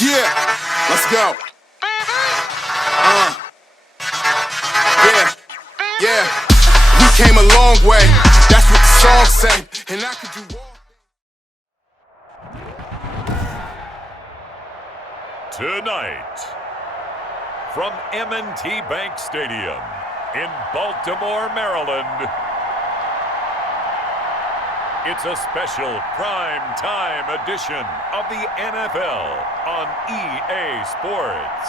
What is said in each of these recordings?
Yeah, let's go. Yeah. We came a long way. That's what the song say. And I could do all. Tonight, from M&T Bank Stadium in Baltimore, Maryland, it's a special prime time edition of the NFL on EA Sports.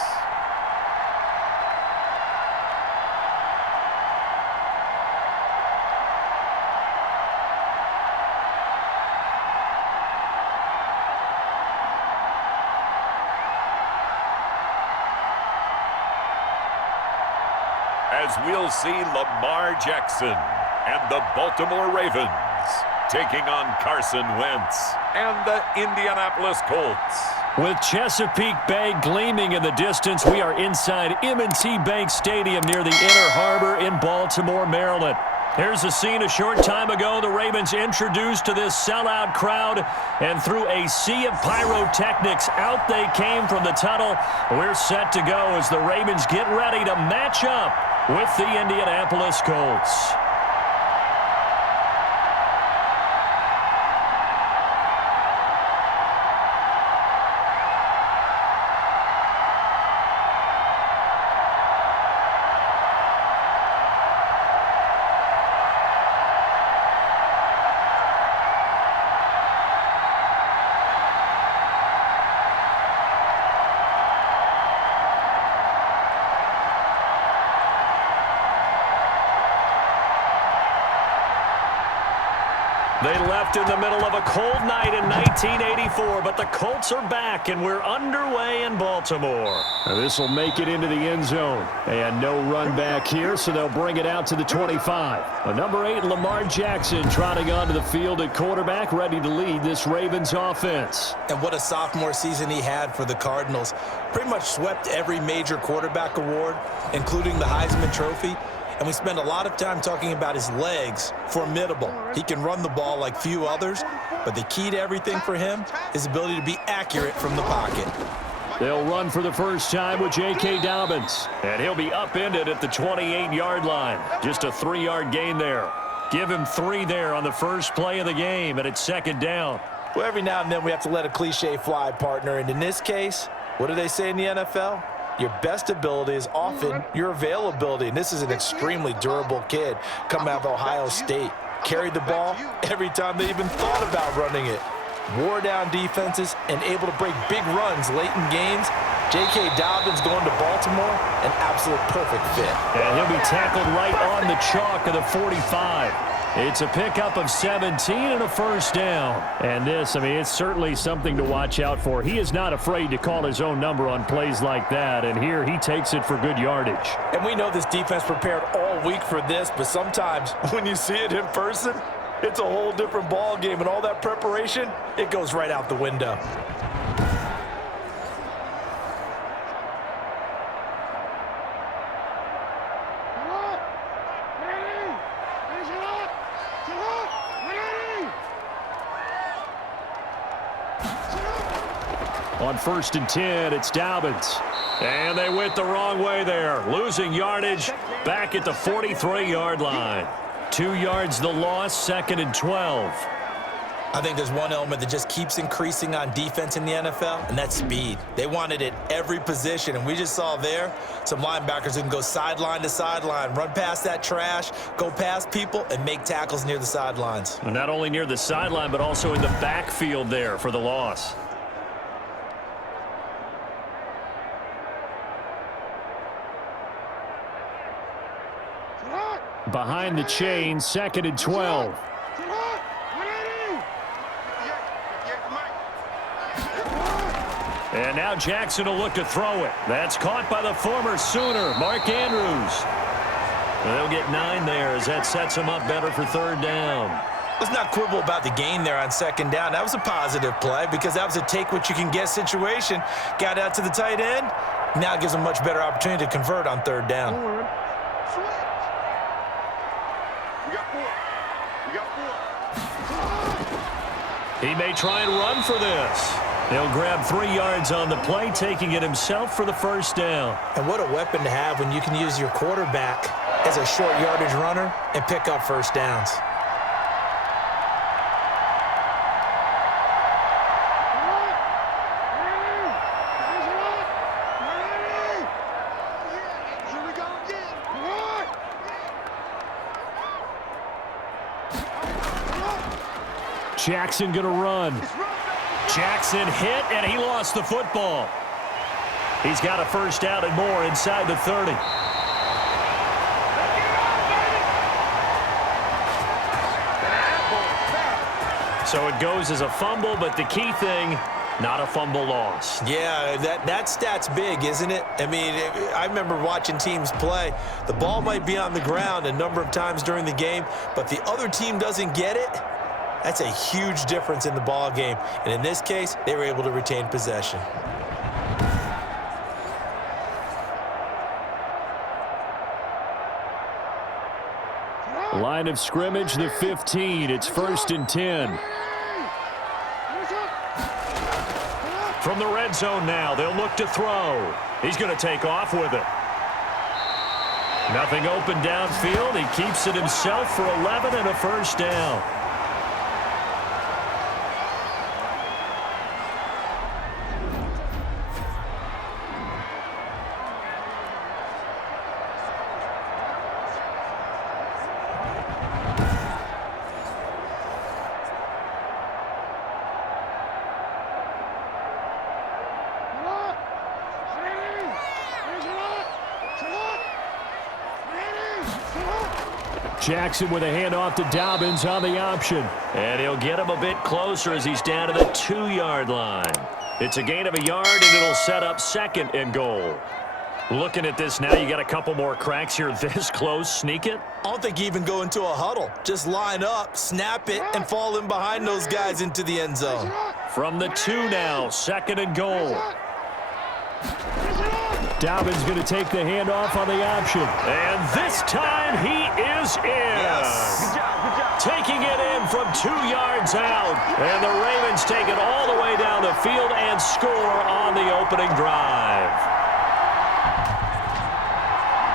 As we'll see Lamar Jackson and the Baltimore Ravens taking on Carson Wentz and the Indianapolis Colts. With Chesapeake Bay gleaming in the distance, we are inside M&T Bank Stadium near the Inner Harbor in Baltimore, Maryland. Here's a scene a short time ago. The Ravens introduced to this sellout crowd, and through a sea of pyrotechnics, out they came from the tunnel. We're set to go as the Ravens get ready to match up with the Indianapolis Colts. They left in the middle of a cold night in 1984, but the Colts are back, and we're underway in Baltimore. This will make it into the end zone. And no run back here, so they'll bring it out to the 25. Number 8, Lamar Jackson, trotting onto the field at quarterback, ready to lead this Ravens offense. And what a sophomore season he had for the Cardinals. Pretty much swept every major quarterback award, including the Heisman Trophy. And we spend a lot of time talking about his legs. Formidable. He can run the ball like few others, but the key to everything for him is ability to be accurate from the pocket. They'll run for the first time with J.K. Dobbins, and he'll be upended at the 28-yard line. Just a 3-yard gain there. Give him 3 there on the first play of the game, and it's second down. Well, every now and then we have to let a cliche fly, partner, and in this case, what do they say in the NFL? Your best ability is often your availability, and this is an extremely durable kid coming out of Ohio State. Carried the ball every time they even thought about running it. Wore down defenses and able to break big runs late in games. J.K. Dobbins going to Baltimore, an absolute perfect fit. And he'll be tackled right on the chalk of the 45. It's a pickup of 17 and a first down. And this, it's certainly something to watch out for. He is not afraid to call his own number on plays like that, and here he takes it for good yardage. And we know this defense prepared all week for this, but sometimes when you see it in person, it's a whole different ball game, and all that preparation, it goes right out the window. On 1st and 10, it's Dobbins. And they went the wrong way there. Losing yardage back at the 43-yard line. 2 yards the loss, 2nd and 12. I think there's one element that just keeps increasing on defense in the NFL, and that's speed. They want it at every position, and we just saw there some linebackers who can go sideline to sideline, run past that trash, go past people, and make tackles near the sidelines. And not only near the sideline, but also in the backfield there for the loss. Behind the chain, 2nd and 12. And now Jackson will look to throw it. That's caught by the former Sooner, Mark Andrews. And they'll get 9 there as that sets them up better for 3rd down. Let's not quibble about the gain there on 2nd down. That was a positive play because that was a take-what-you-can-get situation. Got out to the tight end. Now it gives them a much better opportunity to convert on 3rd down. He may try and run for this. He'll grab 3 yards on the play, taking it himself for the first down. And what a weapon to have when you can use your quarterback as a short yardage runner and pick up first downs. Jackson going to run. Jackson hit, and he lost the football. He's got a first down and more inside the 30. So it goes as a fumble, but the key thing, not a fumble loss. Yeah, that stat's big, isn't it? I mean, I remember watching teams play. The ball might be on the ground a number of times during the game, but the other team doesn't get it. That's a huge difference in the ball game. And in this case, they were able to retain possession. Line of scrimmage, the 15. It's 1st and 10. From the red zone now, they'll look to throw. He's going to take off with it. Nothing open downfield. He keeps it himself for 11 and a first down. Jackson with a handoff to Dobbins on the option. And he'll get him a bit closer as he's down to the 2-yard line. It's a gain of a yard, and it'll set up 2nd and goal. Looking at this now, you got a couple more cracks here this close. Sneak it? I don't think you even go into a huddle. Just line up, snap it, and fall in behind those guys into the end zone. From the 2 now, 2nd and goal. Dobbins going to take the handoff on the option. And this time he is in. Yes. Taking it in from 2 yards out. And the Ravens take it all the way down the field and score on the opening drive.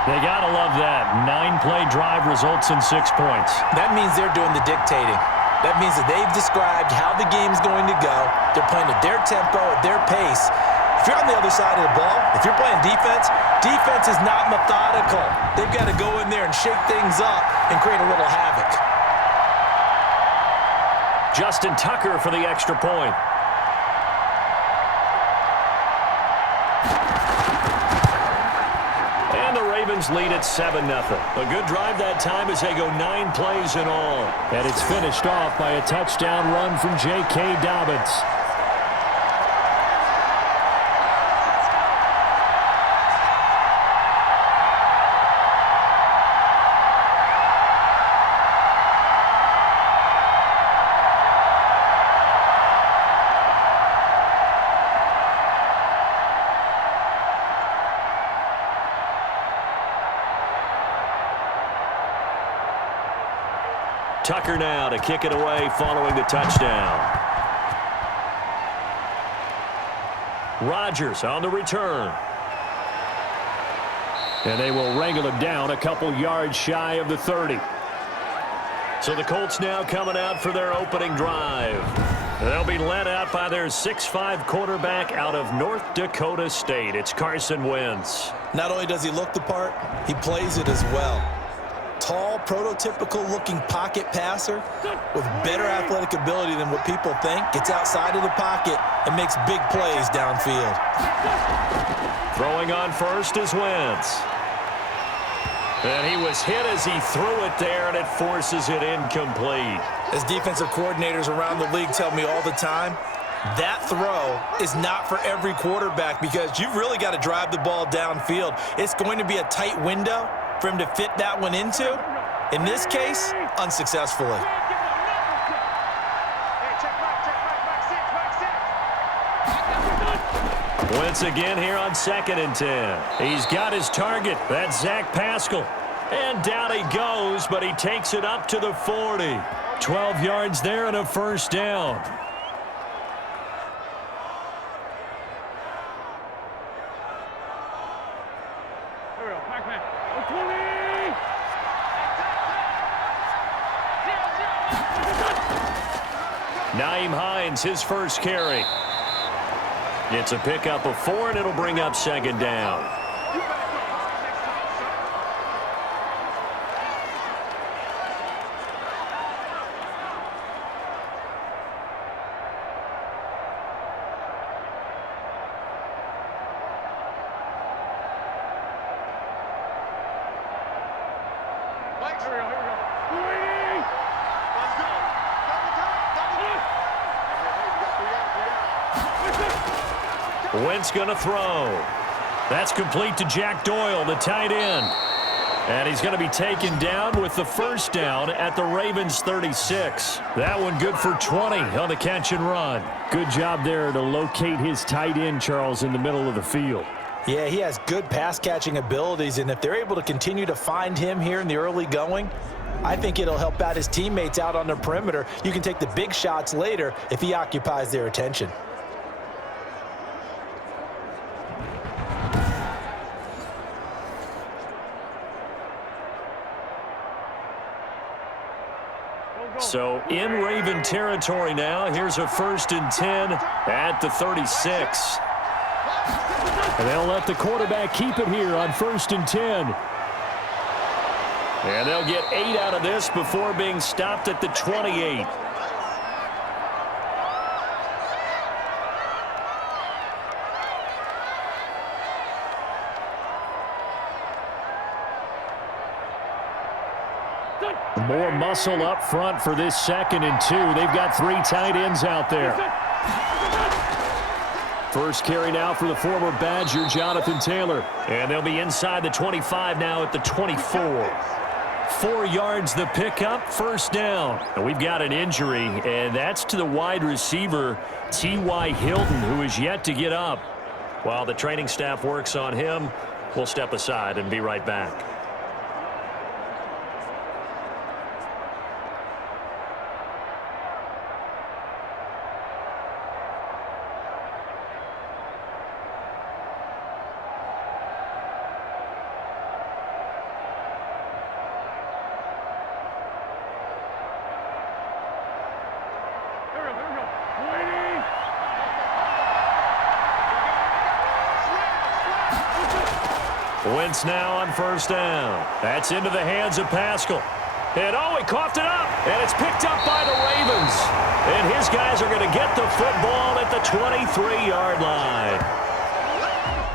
They got to love that. 9-play drive results in 6 points. That means they're doing the dictating. That means that they've described how the game's going to go. They're playing at their tempo, at their pace. If you're on the other side of the ball, if you're playing defense, defense is not methodical. They've got to go in there and shake things up and create a little havoc. Justin Tucker for the extra point. And the Ravens lead at 7-0. A good drive that time as they go 9 plays in all. And it's finished off by a touchdown run from J.K. Dobbins. Tucker now to kick it away following the touchdown. Rodgers on the return. And they will wrangle him down a couple yards shy of the 30. So the Colts now coming out for their opening drive. They'll be led out by their 6'5" quarterback out of North Dakota State. It's Carson Wentz. Not only does he look the part, he plays it as well. Tall, prototypical-looking pocket passer with better athletic ability than what people think. Gets outside of the pocket and makes big plays downfield. Throwing on first is Wentz. And he was hit as he threw it there, and it forces it incomplete. As defensive coordinators around the league tell me all the time, that throw is not for every quarterback because you've really got to drive the ball downfield. It's going to be a tight window for him to fit that one into. In this case, unsuccessfully. Once again here on 2nd and 10. He's got his target. That's Zach Pascal. And down he goes, but he takes it up to the 40. 12 yards there and a first down. Naeem Hines, his first carry. It's a pickup of 4, and it'll bring up second down. Wentz gonna throw. That's complete to Jack Doyle, the tight end. And he's going to be taken down with the first down at the Ravens 36. That one good for 20 on the catch and run. Good job there to locate his tight end, Charles, in the middle of the field. Yeah, he has good pass-catching abilities, and if they're able to continue to find him here in the early going, I think it'll help out his teammates out on the perimeter. You can take the big shots later if he occupies their attention. So in Raven territory now. Here's a 1st and 10 at the 36. And they'll let the quarterback keep it here on 1st and 10. And they'll get 8 out of this before being stopped at the 28. More muscle up front for this 2nd and 2. They've got 3 tight ends out there. First carry now for the former Badger, Jonathan Taylor. And they'll be inside the 25 now at the 24. 4 yards the pickup, first down. And we've got an injury, and that's to the wide receiver, T.Y. Hilton, who is yet to get up. While the training staff works on him, we'll step aside and be right back. Wentz now on first down. That's into the hands of Pascal. And oh, he coughed it up. And it's picked up by the Ravens. And his guys are going to get the football at the 23-yard line.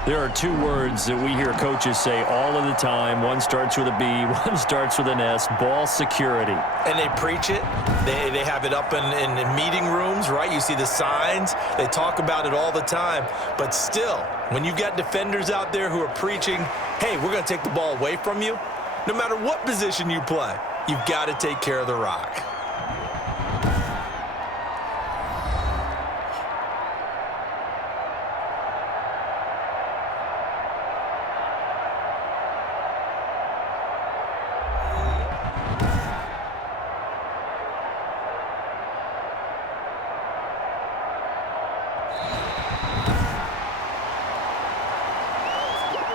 There are 2 words that we hear coaches say all of the time. One starts with a B, one starts with an S, ball security. And they preach it. They have it up in meeting rooms, right? You see the signs. They talk about it all the time. But still, when you've got defenders out there who are preaching, hey, we're going to take the ball away from you, no matter what position you play, you've got to take care of the rock.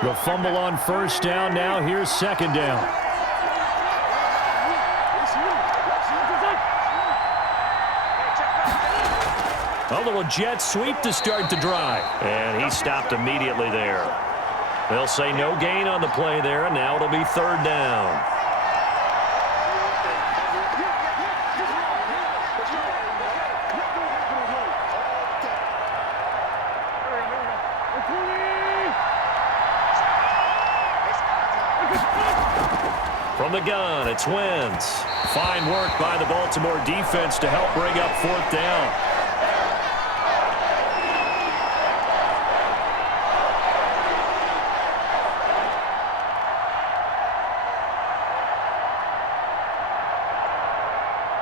The fumble on first down. Now here's 2nd down. A little jet sweep to start the drive. And he stopped immediately there. They'll say no gain on the play there, and now it'll be 3rd down. From the gun, it's Wentz. Fine work by the Baltimore defense to help bring up 4th down.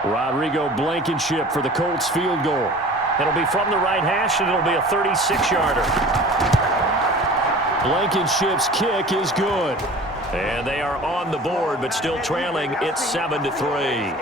Rodrigo Blankenship for the Colts field goal. It'll be from the right hash, and it'll be a 36-yarder. Blankenship's kick is good. And they are on the board, but still trailing. It's 7-3.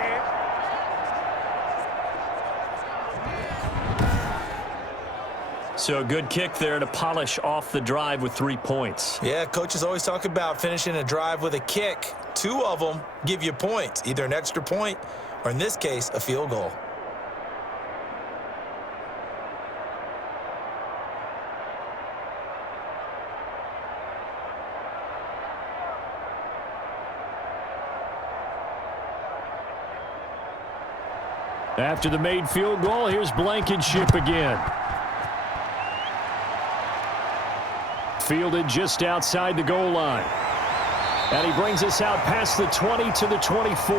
So a good kick there to polish off the drive with 3 points. Yeah, coaches always talk about finishing a drive with a kick. 2 of them give you points, either an extra point or, in this case, a field goal. After the made field goal, here's Blankenship again. Fielded just outside the goal line. And he brings us out past the 20 to the 24.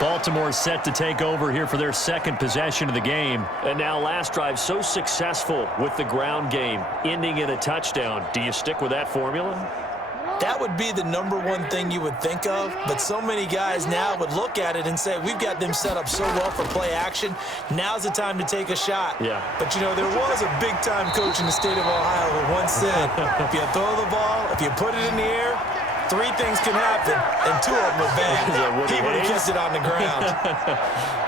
Baltimore set to take over here for their second possession of the game. And now last drive so successful with the ground game, ending in a touchdown. Do you stick with that formula? That would be the #1 thing you would think of, but so many guys now would look at it and say, we've got them set up so well for play action. Now's the time to take a shot. Yeah. But, you know, there was a big-time coach in the state of Ohio who once said, if you throw the ball, if you put it in the air, 3 things can happen, and 2 of them are bad. He would have kept it on the ground.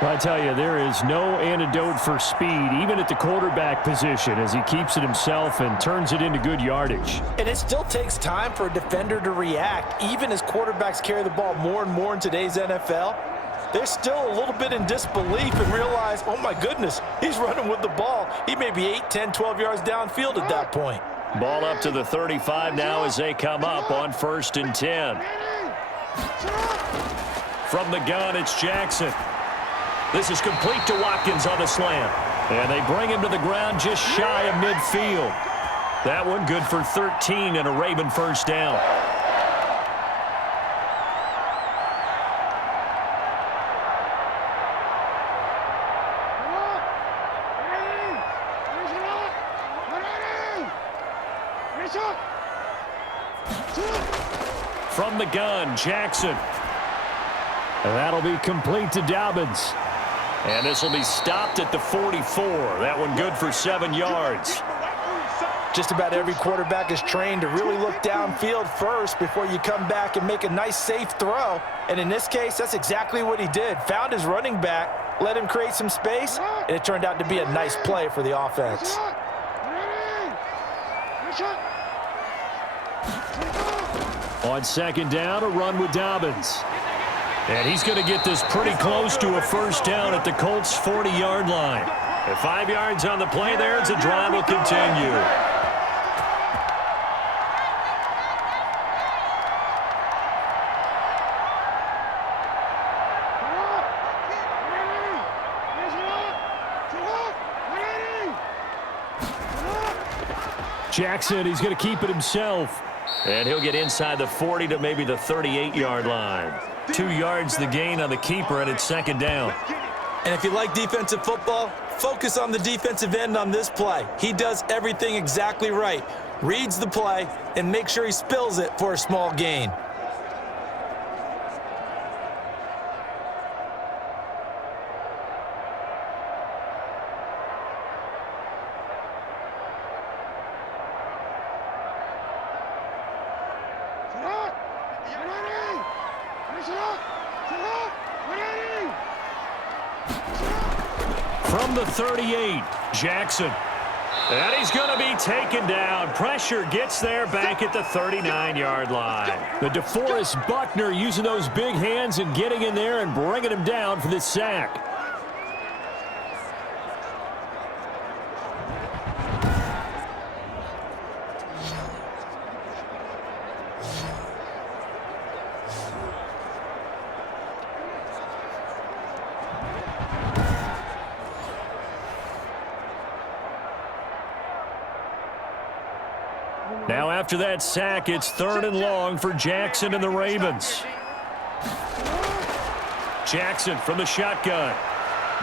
Well, I tell you, there is no antidote for speed, even at the quarterback position, as he keeps it himself and turns it into good yardage. And it still takes time for a defender to react. Even as quarterbacks carry the ball more and more in today's NFL, they're still a little bit in disbelief and realize, oh, my goodness, he's running with the ball. He may be 8, 10, 12 yards downfield at that point. Ball up to the 35 now as they come up on 1st and 10. From the gun, it's Jackson. This is complete to Watkins on the slant. And they bring him to the ground just shy of midfield. That one good for 13 and a Raven first down. From the gun, Jackson. And that'll be complete to Dobbins. And this will be stopped at the 44. That one good for 7 yards. Just about every quarterback is trained to really look downfield first before you come back and make a nice, safe throw. And in this case, that's exactly what he did. Found his running back, let him create some space, and it turned out to be a nice play for the offense. On 2nd down, a run with Dobbins. And he's going to get this pretty close to a first down at the Colts' 40-yard line. At 5 yards on the play there, the drive will continue. Jackson, he's going to keep it himself. And he'll get inside the 40 to maybe the 38-yard line. 2 yards the gain on the keeper, and it's 2nd down. And if you like defensive football, focus on the defensive end on this play. He does everything exactly right. Reads the play and makes sure he spills it for a small gain. From the 38, Jackson. And he's going to be taken down. Pressure gets there back at the 39-yard line. The DeForest Buckner using those big hands and getting in there and bringing him down for this sack. Now after that sack, it's 3rd and long for Jackson and the Ravens. Jackson from the shotgun.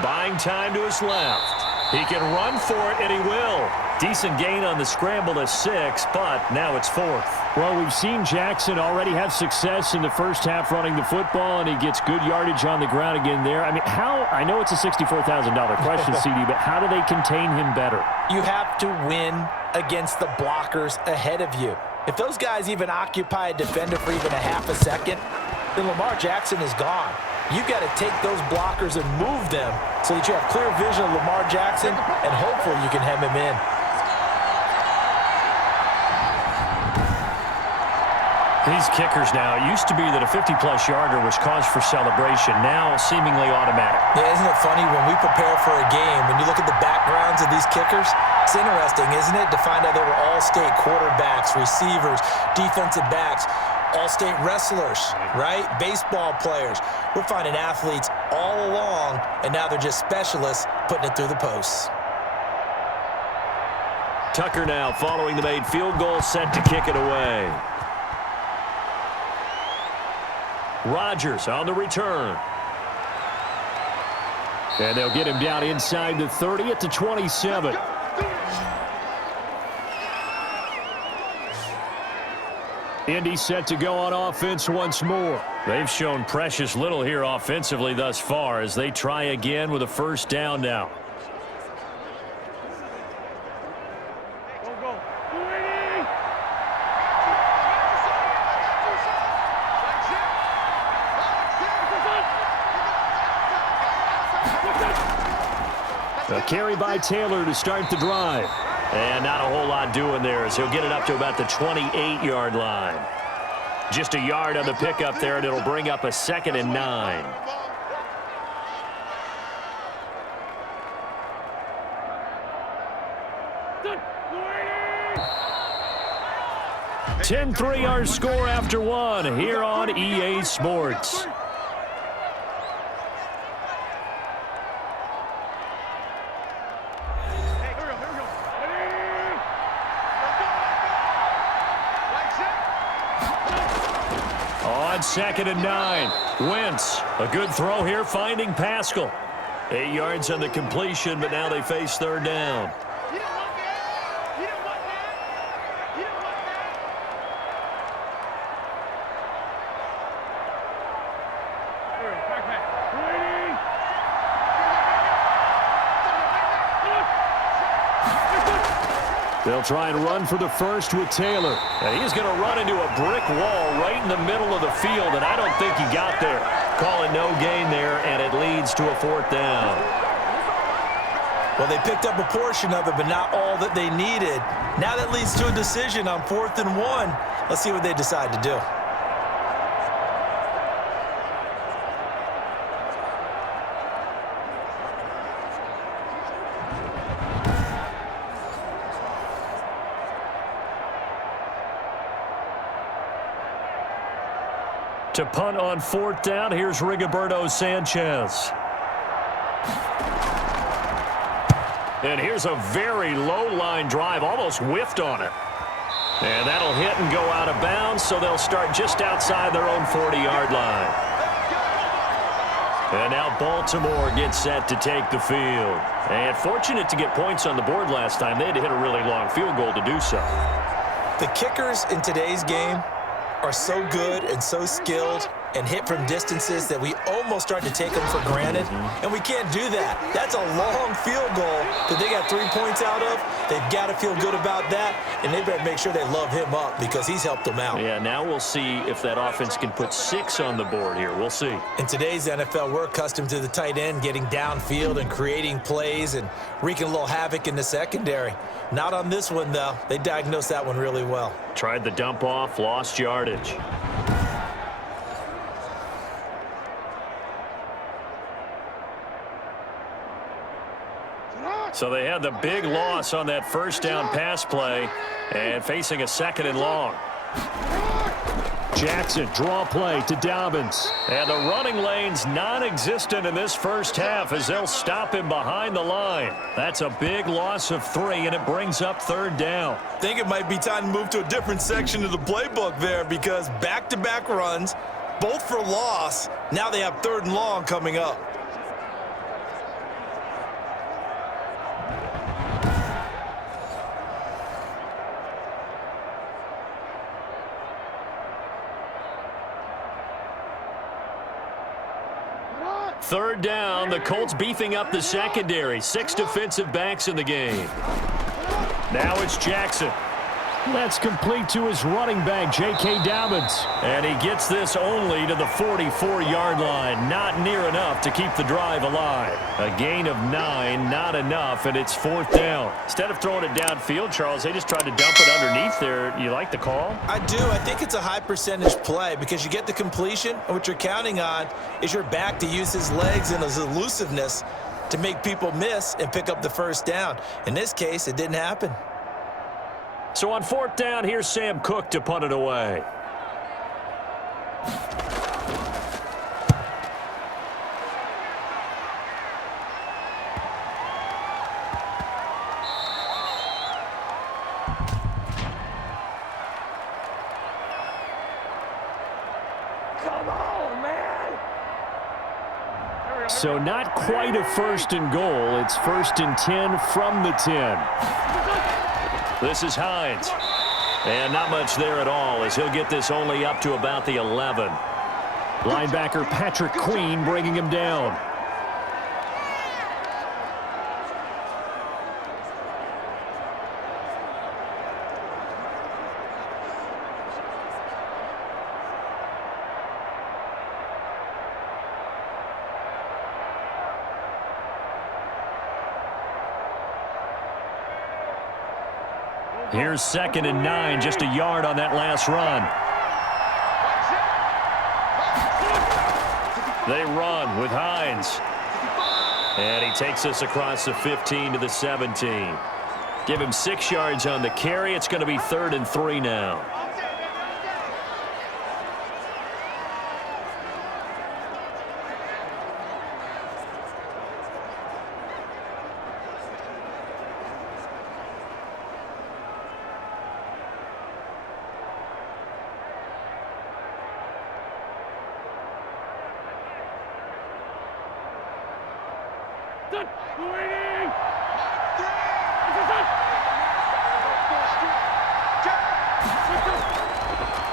Buying time to his left. He can run for it, and he will. Decent gain on the scramble to 6, but now it's 4th. Well, we've seen Jackson already have success in the first half running the football, and he gets good yardage on the ground again there. I mean, I know it's a $64,000 question, CD, but how do they contain him better? You have to win against the blockers ahead of you. If those guys even occupy a defender for even a half a second, then Lamar Jackson is gone. You've got to take those blockers and move them so that you have clear vision of Lamar Jackson, and hopefully you can hem him in. These kickers now, it used to be that a 50-plus yarder was cause for celebration, now seemingly automatic. Yeah, isn't it funny when we prepare for a game, when you look at the backgrounds of these kickers, it's interesting, isn't it, to find out they were all-state quarterbacks, receivers, defensive backs, all-state wrestlers, right? Baseball players. We're finding athletes all along, and now they're just specialists putting it through the posts. Tucker now following the made field goal, set to kick it away. Rodgers on the return. And they'll get him down inside the 30 at the 27. Indy set to go on offense once more. They've shown precious little here offensively thus far as they try again with a first down now. A carry by Taylor to start the drive. And not a whole lot doing there as he'll get it up to about the 28-yard line. Just a yard on the pickup there, and it'll bring up a 2nd and 9. (10-3) our score after one here on EA Sports. On 2nd and 9, Wentz, a good throw here, finding Pascal. 8 yards on the completion, but now they face third down. They'll try and run for the first with Taylor. And he's going to run into a brick wall right in the middle of the field, and I don't think he got there. Calling no gain there, and it leads to a 4th down. Well, they picked up a portion of it, but not all that they needed. Now that leads to a decision on 4th and 1. Let's see what they decide to do. To punt on 4th down, here's Rigoberto Sanchez. And here's a very low-line drive, almost whiffed on it. And that'll hit and go out of bounds, so they'll start just outside their own 40-yard line. And now Baltimore gets set to take the field. And fortunate to get points on the board last time. They had to hit a really long field goal to do so. The kickers in today's game are so good and so skilled and hit from distances that we almost start to take them for granted, and we can't do that. That's a long field goal that they got 3 points out of. They've got to feel good about that, and they better make sure they love him up because he's helped them out. Yeah, now we'll see if that offense can put 6 on the board here. We'll see. In today's NFL, we're accustomed to the tight end getting downfield and creating plays and wreaking a little havoc in the secondary. Not on this one, though. They diagnosed that one really well. Tried the dump off, lost yardage. So they had the big loss on that first down pass play and facing a 2nd and long. Jackson, draw play to Dobbins. And the running lane's non-existent in this first half as they'll stop him behind the line. That's a big loss of 3, and it brings up 3rd down. I think it might be time to move to a different section of the playbook there because back-to-back runs, both for loss. Now they have 3rd and long coming up. Third down, the Colts beefing up the secondary. 6 defensive backs in the game. Now it's Jackson. That's complete to his running back, J.K. Dobbins. And he gets this only to the 44-yard line. Not near enough to keep the drive alive. A gain of 9, not enough, and it's 4th down. Instead of throwing it downfield, Charles, they just tried to dump it underneath there. You like the call? I do. I think it's a high-percentage play because you get the completion, and what you're counting on is your back to use his legs and his elusiveness to make people miss and pick up the first down. In this case, it didn't happen. So on 4th down, here's Sam Cook to punt it away. So not quite a 1st and goal. It's 1st and 10 from the 10. This is Hines. And not much there at all as he'll get this only up to about the 11. Linebacker Patrick Queen bringing him down. Here's 2nd and 9, just a yard on that last run. They run with Hines. And he takes us across the 15 to the 17. Give him 6 yards on the carry. It's going to be 3rd and 3 now.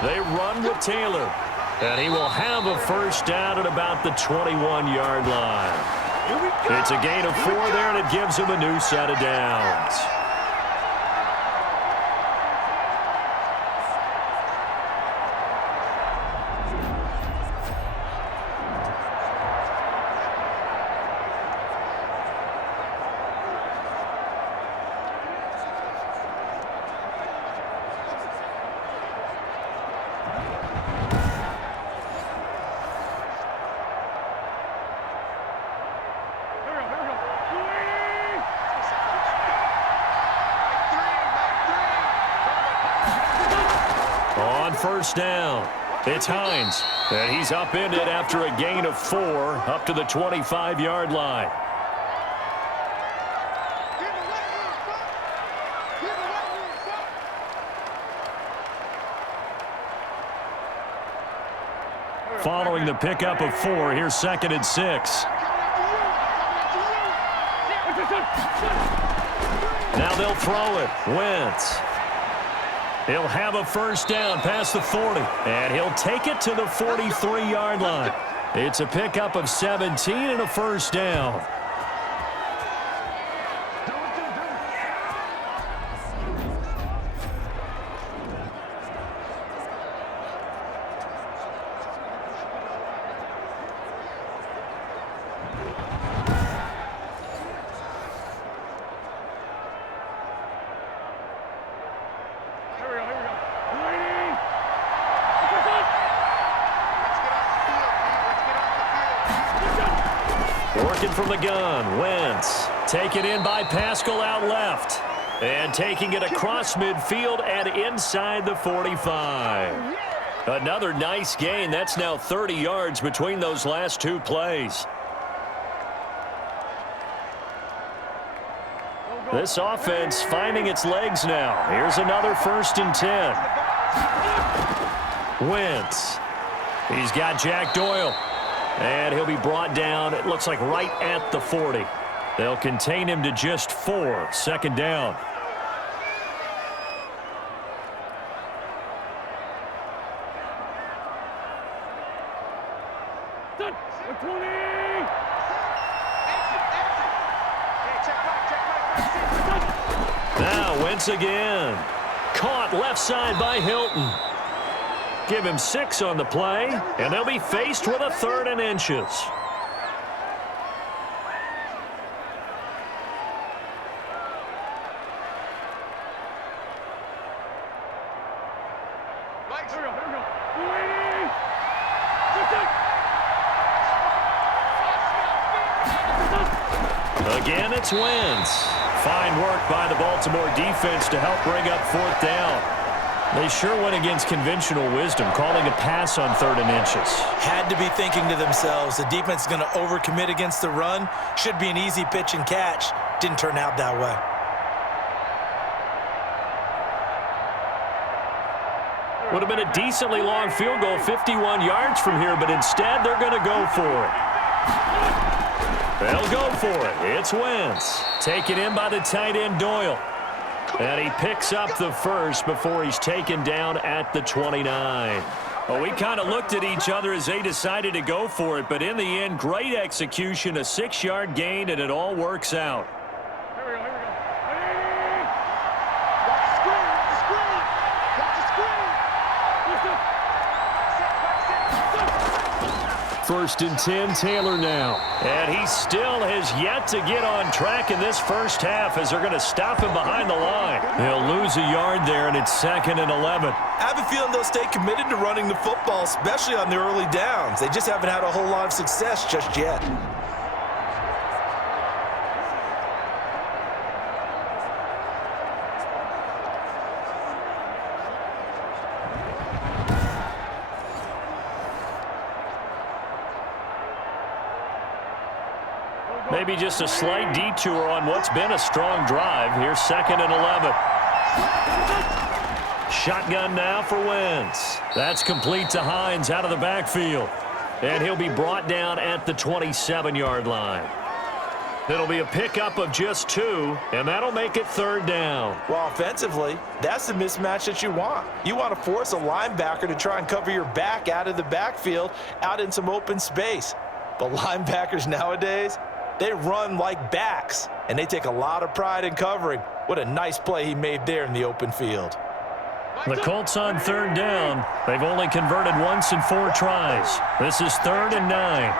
They run with Taylor, and he will have a first down at about the 21-yard line. It's a gain of 4 there, and it gives him a new set of downs. First down. It's Hines, and he's upended after a gain of 4 up to the 25-yard line. Following the pickup of 4, here's 2nd and 6. Now they'll throw it. Wentz. He'll have a first down past the 40, and he'll take it to the 43-yard line. It's a pickup of 17 and a first down. Working from the gun, Wentz. Taken in by Pascal out left. And taking it across midfield and inside the 45. Another nice gain. That's now 30 yards between those last 2 plays. This offense finding its legs now. Here's another 1st and 10. Wentz. He's got Jack Doyle. And he'll be brought down, it looks like right at the 40. They'll contain him to just 4. 2nd down. Now Wentz again. caught left side by Hilton. Give him 6 on the play, and they'll be faced with a 3rd and inches. Again, it's Wentz. Fine work by the Baltimore defense to help bring up 4th down. They sure went against conventional wisdom, calling a pass on 3rd and inches. Had to be thinking to themselves, the defense is going to overcommit against the run. Should be an easy pitch and catch. Didn't turn out that way. Would have been a decently long field goal, 51 yards from here, but instead they're going to go for it. They'll go for it. It's Wentz. Taken in by the tight end Doyle. And he picks up the first before he's taken down at the 29. Well, we kind of looked at each other as they decided to go for it, but in the end, great execution, a 6-yard gain, and it all works out. First and 10, Taylor now. And he still has yet to get on track in this first half as they're going to stop him behind the line. He'll lose a yard there, and it's 2nd and 11. I have a feeling they'll stay committed to running the football, especially on the early downs. They just haven't had a whole lot of success just yet. Maybe just a slight detour on what's been a strong drive. Here's 2nd and 11. Shotgun now for Wentz. That's complete to Hines out of the backfield. And he'll be brought down at the 27-yard line. It'll be a pickup of just 2, and that'll make it 3rd down. Well, offensively, that's the mismatch that you want. You want to force a linebacker to try and cover your back out of the backfield, out in some open space. But linebackers nowadays, they run like backs, and they take a lot of pride in covering. What a nice play he made there in the open field. The Colts on 3rd down. They've only converted once in 4 tries. This is 3rd and 9.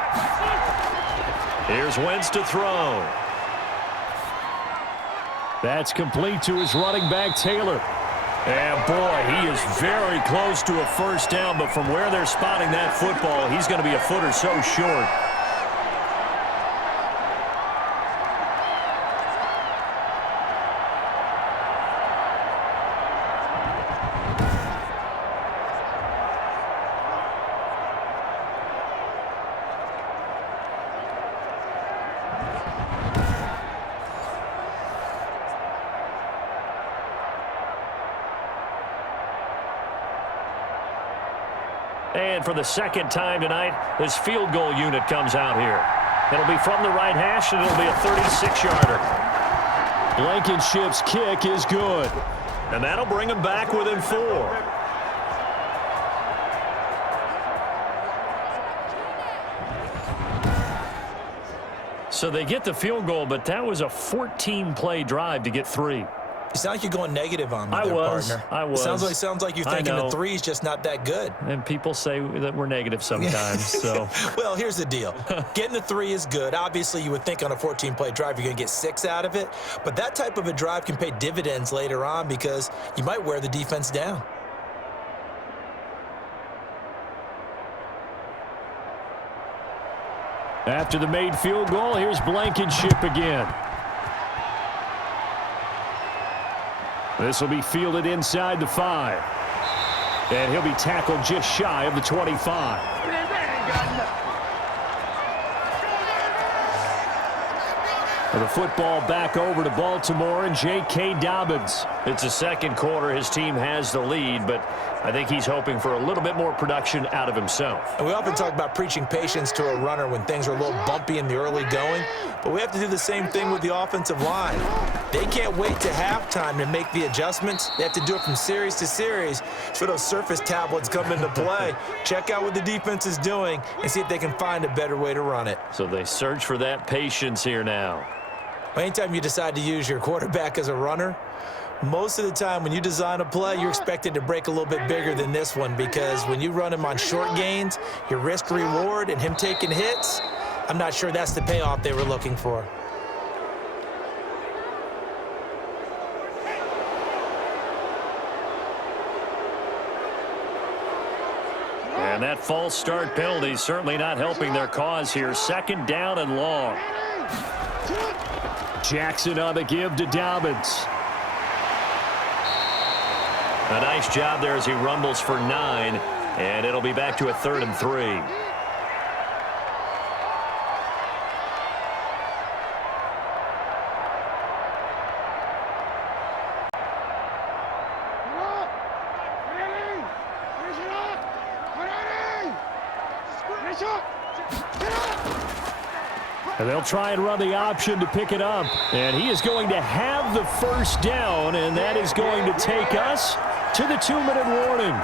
Here's Wentz to throw. That's complete to his running back, Taylor. And, boy, he is very close to a first down, but from where they're spotting that football, he's going to be a foot or so short. And for the 2nd time tonight, this field goal unit comes out here. It'll be from the right hash, and it'll be a 36-yarder. Blankenship's kick is good. And that'll bring him back within 4. So they get the field goal, but that was a 14-play drive to get 3. You sound like you're going negative on me I there, was. partner. I was. Sounds like you're thinking the 3 is just not that good. And people say that we're negative sometimes. So, well, here's the deal. Getting the 3 is good. Obviously, you would think on a 14-play drive you're going to get 6 out of it. But that type of a drive can pay dividends later on because you might wear the defense down. After the made field goal, here's Blankenship again. This will be fielded inside the 5. And he'll be tackled just shy of the 25. The football back over to Baltimore and J.K. Dobbins. It's the 2nd quarter. His team has the lead, but I think he's hoping for a little bit more production out of himself. And we often talk about preaching patience to a runner when things are a little bumpy in the early going, but we have to do the same thing with the offensive line. They can't wait to halftime to make the adjustments. They have to do it from series to series so those surface tablets come into play. Check out what the defense is doing and see if they can find a better way to run it. So they search for that patience here now. Anytime you decide to use your quarterback as a runner, Most of the time when you design a play, you're expected to break a little bit bigger than this one because when you run him on short gains, your risk-reward and him taking hits, I'm not sure that's the payoff they were looking for. And that false start penalty is certainly not helping their cause here. Second down and long. Jackson on the give to Dobbins. A nice job there as he rumbles for 9, and it'll be back to a 3rd and 3. And they'll try and run the option to pick it up. And he is going to have the first down, and that is going to take us to the 2-minute warning.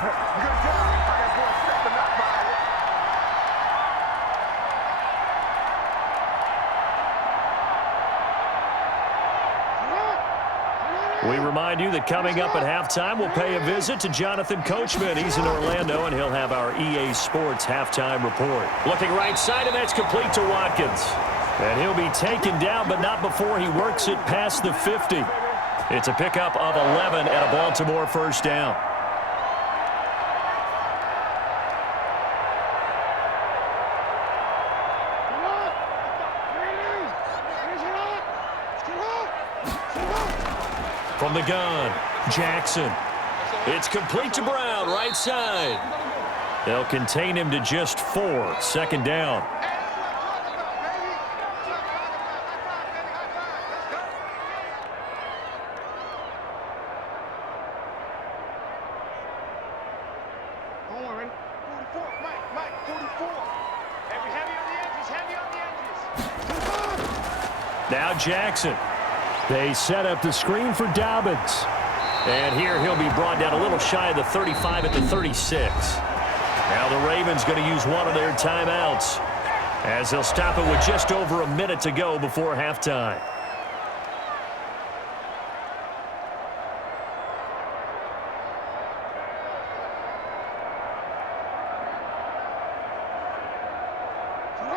We remind you that coming up at halftime, we'll pay a visit to Jonathan Coachman. He's in Orlando, and he'll have our EA Sports halftime report. Looking right side, and that's complete to Watkins. And he'll be taken down, but not before he works it past the 50. It's a pickup of 11 and a Baltimore first down. From the gun, Jackson. It's complete to Brown, right side. They'll contain him to just 4. Second down. Now Jackson. They set up the screen for Dobbins. And here he'll be brought down a little shy of the 35 at the 36. Now the Ravens going to use one of their timeouts as they'll stop it with just over a minute to go before halftime.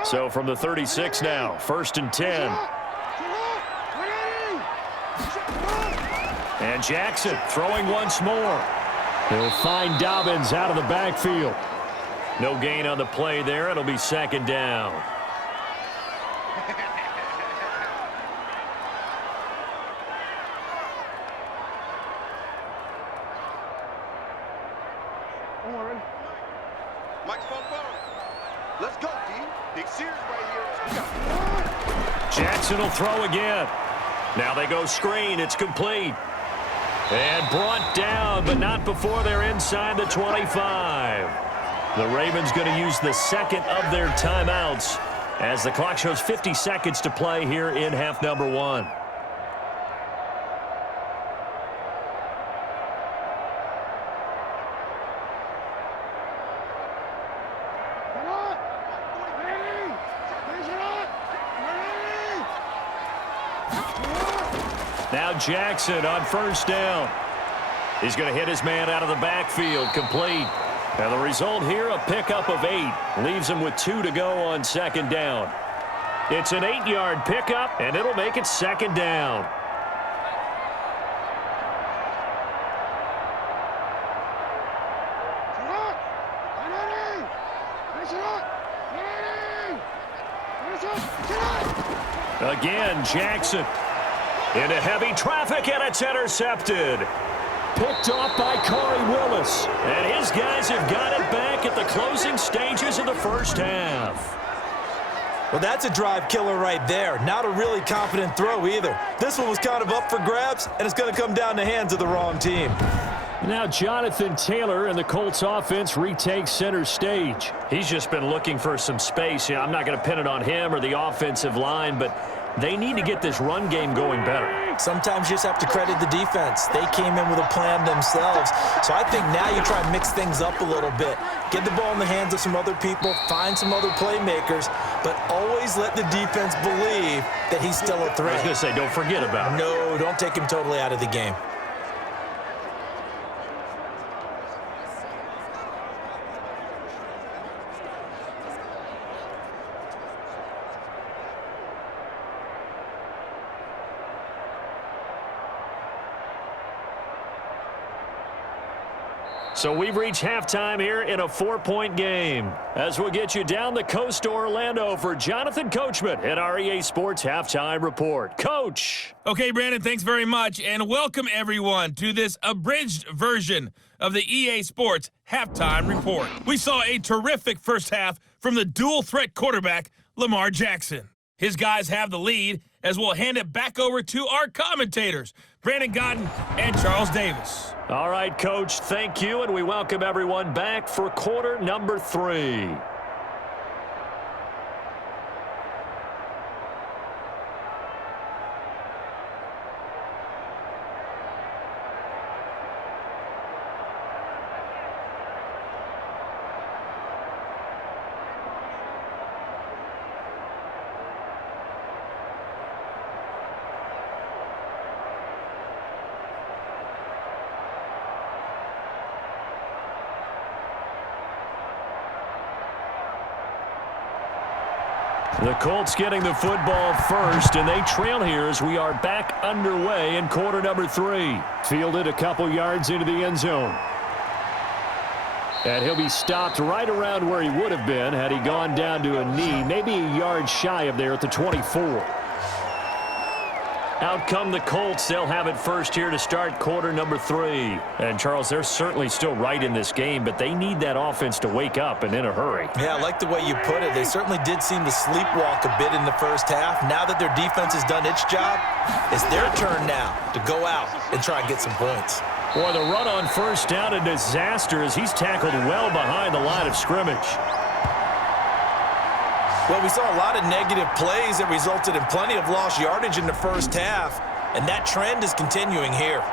So from the 36 now, 1st and 10. And Jackson throwing once more. He'll find Dobbins out of the backfield. No gain on the play there. It'll be second down. Let's go, D. Big series right here. Jackson will throw again. Now they go screen. It's complete. And brought down, but not before they're inside the 25. The Ravens going to use the second of their timeouts as the clock shows 50 seconds to play here in half number 1. Now Jackson on first down. He's going to hit his man out of the backfield, complete. And the result here, a pickup of 8. Leaves him with 2 to go on second down. It's an 8-yard pickup, and it'll make it second down. Again, Jackson. Into heavy traffic, and it's intercepted. Picked off by Corey Willis. And his guys have got it back at the closing stages of the first half. Well, that's a drive killer right there. Not a really confident throw either. This one was kind of up for grabs, and it's going to come down the hands of the wrong team. Now Jonathan Taylor and the Colts offense retakes center stage. He's just been looking for some space. I'm not going to pin it on him or the offensive line, but they need to get this run game going better. Sometimes you just have to credit the defense. They came in with a plan themselves. So I think now you try and mix things up a little bit. Get the ball in the hands of some other people, find some other playmakers, but always let the defense believe that he's still a threat. I was going to say, don't forget about it. No, don't take him totally out of the game. So we've reached halftime here in a 4-point game. As we'll get you down the coast to Orlando for Jonathan Coachman at our EA Sports Halftime Report. Coach. Okay, Brandon, thanks very much, and welcome everyone to this abridged version of the EA Sports Halftime Report. We saw a terrific first half from the dual-threat quarterback, Lamar Jackson. His guys have the lead, as we'll hand it back over to our commentators, Brandon Godden and Charles Davis. All right, Coach, thank you, and we welcome everyone back for quarter number 3. The Colts getting the football first, and they trail here as we are back underway in quarter number 3. Fielded a couple yards into the end zone. And he'll be stopped right around where he would have been had he gone down to a knee, maybe a yard shy of there at the 24. Out come the Colts. They'll have it first here to start quarter number 3. And, Charles, they're certainly still right in this game, but they need that offense to wake up and in a hurry. Yeah, I like the way you put it. They certainly did seem to sleepwalk a bit in the first half. Now that their defense has done its job, it's their turn now to go out and try and get some points. Boy, the run on first down, a disaster as he's tackled well behind the line of scrimmage. Well, we saw a lot of negative plays that resulted in plenty of lost yardage in the first half, and that trend is continuing here.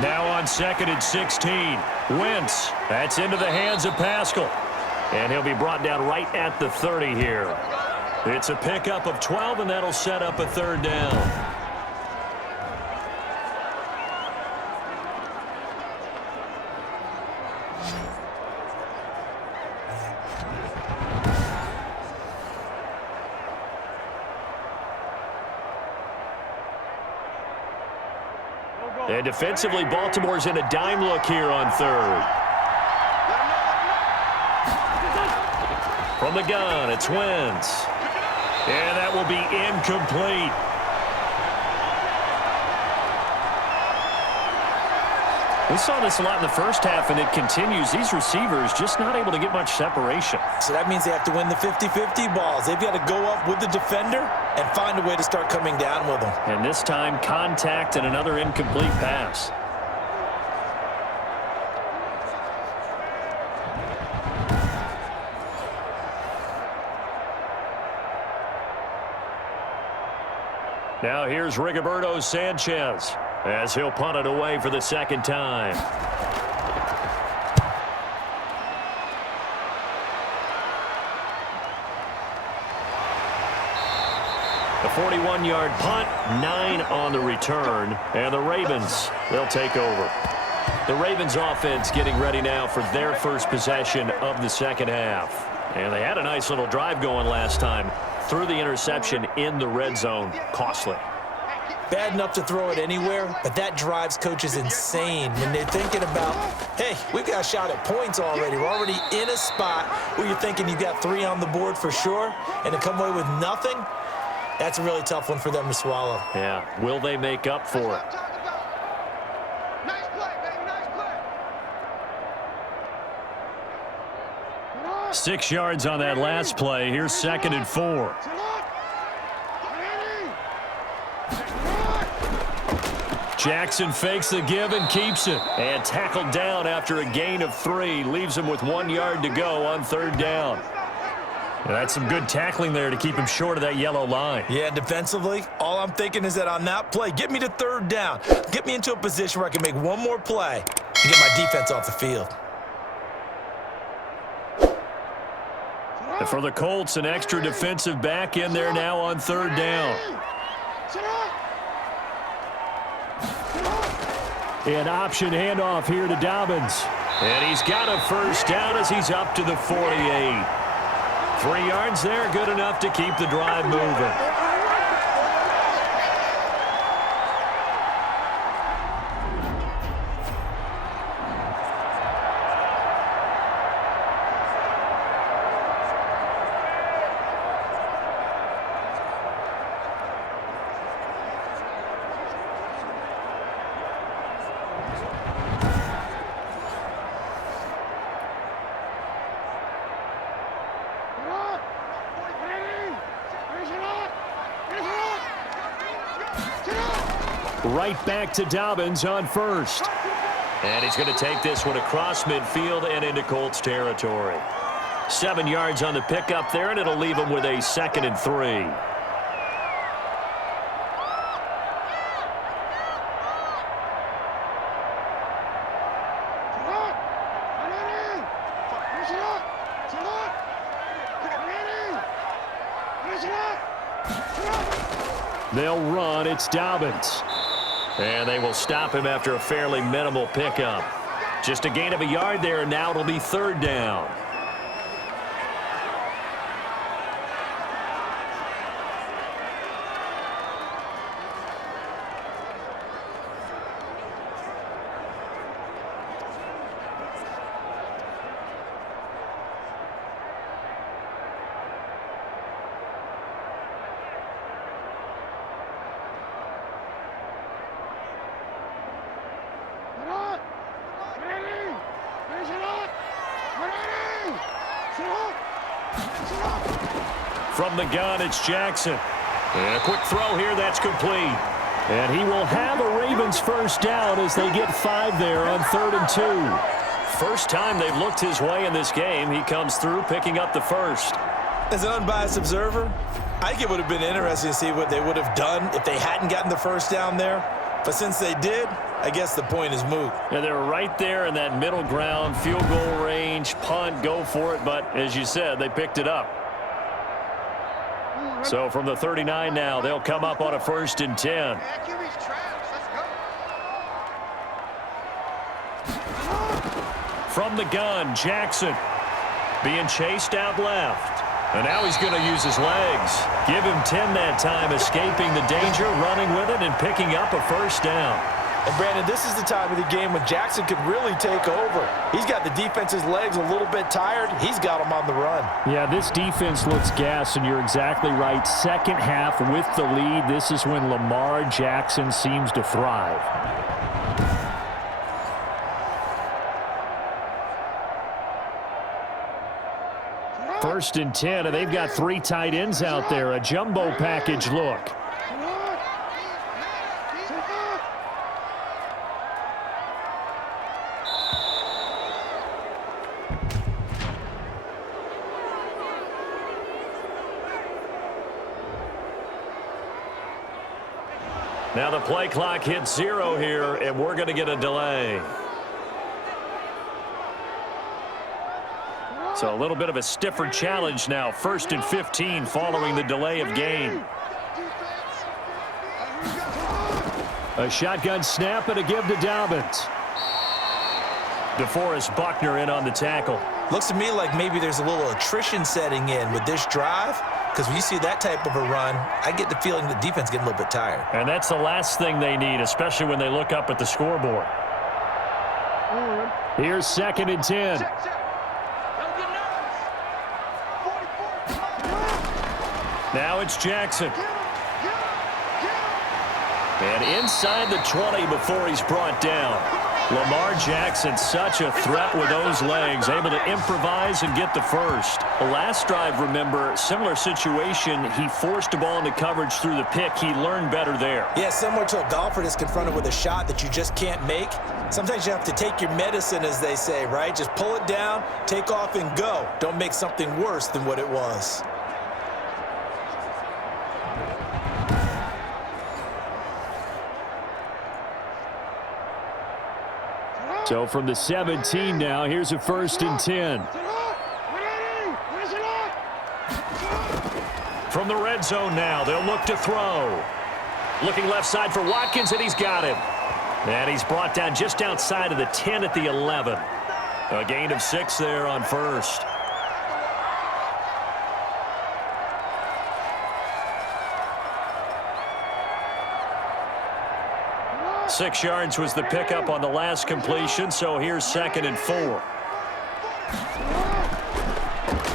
Now on 2nd and 16. Wentz. That's into the hands of Pascal. And he'll be brought down right at the 30 here. It's a pickup of 12, and that'll set up a 3rd down. And defensively, Baltimore's in a dime look here on 3rd. From the gun, it's Wentz. And that will be incomplete. We saw this a lot in the first half, and it continues. These receivers just not able to get much separation. So that means they have to win the 50-50 balls. They've got to go up with the defender and find a way to start coming down with them. And this time, contact and another incomplete pass. Now here's Rigoberto Sanchez as he'll punt it away for the 2nd time. The 41-yard punt, 9 on the return, and the Ravens, they'll take over. The Ravens offense getting ready now for their first possession of the 2nd half. And they had a nice little drive going last time. Threw the interception in the red zone. Costly. Bad enough to throw it anywhere, but that drives coaches insane when they're thinking about, hey, we've got a shot at points already. We're already in a spot where you're thinking you've got 3 on the board for sure, and to come away with nothing, that's a really tough one for them to swallow. Yeah. Will they make up for it? Nice play, baby, nice play. 6 yards on that last play. Here's 2nd and 4. Jackson fakes the give and keeps it. And tackled down after a gain of 3. Leaves him with 1 yard to go on 3rd down. And that's some good tackling there to keep him short of that yellow line. Yeah, defensively, all I'm thinking is that on that play, get me to 3rd down. Get me into a position where I can make one more play and get my defense off the field. And for the Colts, an extra defensive back in there now on 3rd down. An option handoff here to Dobbins. And he's got a first down as he's up to the 48. 3 yards there, good enough to keep the drive moving. Right back to Dobbins on first. And he's going to take this one across midfield and into Colts territory. 7 yards on the pickup there, and it'll leave him with a 2nd and 3. They'll run. It's Dobbins. And they will stop him after a fairly minimal pickup. Just a gain of a yard there, and now it'll be 3rd down. From the gun, it's Jackson. And a quick throw here, that's complete. And he will have a Ravens first down as they get 5 there on 3rd and 2. First time they've looked his way in this game. He comes through picking up the first. As an unbiased observer, I think it would have been interesting to see what they would have done if they hadn't gotten the first down there. But since they did, I guess the point is moot. Yeah, they're right there in that middle ground, field goal range, punt, go for it. But as you said, they picked it up. So from the 39 now, they'll come up on a 1st and 10. From the gun, Jackson being chased out left. And now he's going to use his legs. Give him 10 that time, escaping the danger, running with it, and picking up a first down. And Brandon, this is the time of the game when Jackson could really take over. He's got the defense's legs a little bit tired. He's got them on the run. Yeah, this defense looks gassed, and you're exactly right. Second half with the lead, this is when Lamar Jackson seems to thrive. First and 10, and they've got 3 tight ends out there. A jumbo package look. Now the play clock hits 0 here, and we're going to get a delay. So a little bit of a stiffer challenge now. 1st and 15 following the delay of game. A shotgun snap and a give to Dobbins. DeForest Buckner in on the tackle. Looks to me like maybe there's a little attrition setting in with this drive. Because when you see that type of a run, I get the feeling the defense getting a little bit tired. And that's the last thing they need, especially when they look up at the scoreboard. Here's 2nd and 10. Now it's Jackson. And inside the 20 before he's brought down. Lamar Jackson, such a threat with those legs, able to improvise and get the first. The last drive, remember, similar situation. He forced a ball into coverage through the pick. He learned better there. Yeah, similar to a golfer that's confronted with a shot that you just can't make. Sometimes you have to take your medicine, as they say, right? Just pull it down, take off, and go. Don't make something worse than what it was. So from the 17 now, here's a 1st and 10. From the red zone now, they'll look to throw. Looking left side for Watkins, and he's got him. And he's brought down just outside of the 10 at the 11. A gain of 6 there on first. Six yards was the pickup on the last completion, so here's 2nd and 4.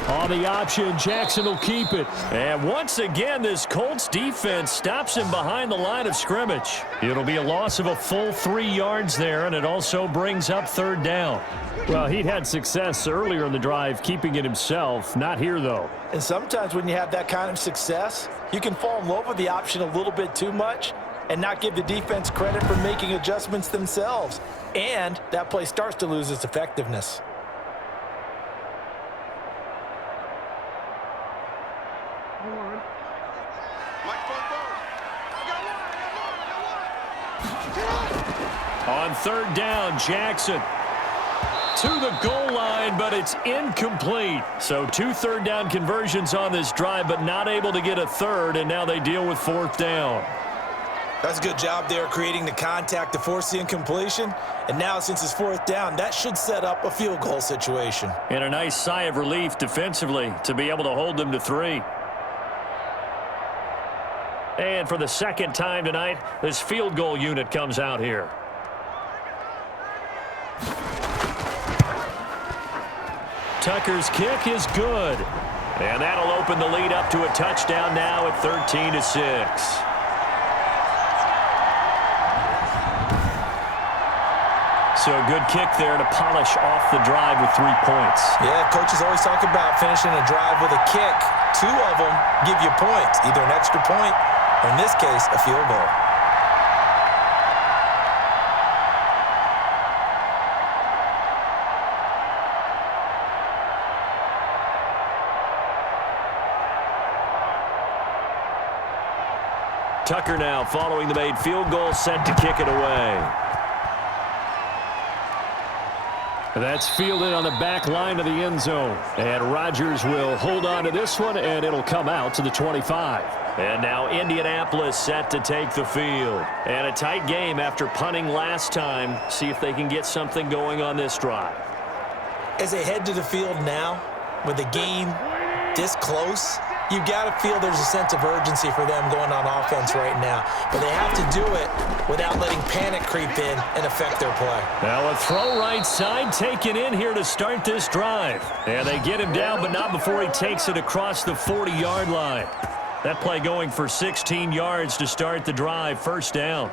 On the option, Jackson will keep it. And once again, this Colts defense stops him behind the line of scrimmage. It'll be a loss of a full 3 yards there, and it also brings up 3rd down. Well, he'd had success earlier in the drive keeping it himself. Not here, though. And sometimes when you have that kind of success, you can fall in love with the option a little bit too much and not give the defense credit for making adjustments themselves. And that play starts to lose its effectiveness. On 3rd down, Jackson to the goal line, but it's incomplete. So 2 3rd down conversions on this drive, but not able to get a 3rd, and now they deal with 4th down. That's a good job there creating the contact to force the incompletion. And now since it's 4th down, that should set up a field goal situation. And a nice sigh of relief defensively to be able to hold them to 3. And for the 2nd time tonight, this field goal unit comes out here. Tucker's kick is good. And that'll open the lead up to a touchdown now at 13-6. So a good kick there to polish off the drive with 3 points. Yeah, coaches always talk about finishing a drive with a kick. 2 of them give you points, either an extra point or, in this case, a field goal. Tucker now following the made field goal, set to kick it away. That's fielded on the back line of the end zone. And Rodgers will hold on to this one, and it'll come out to the 25. And now Indianapolis set to take the field. And a tight game after punting last time. See if they can get something going on this drive. As they head to the field now, with the game this close, you've got to feel there's a sense of urgency for them going on offense right now. But they have to do it without letting panic creep in and affect their play. Now a throw right side taken in here to start this drive. And they get him down, but not before he takes it across the 40-yard line. That play going for 16 yards to start the drive, 1st down.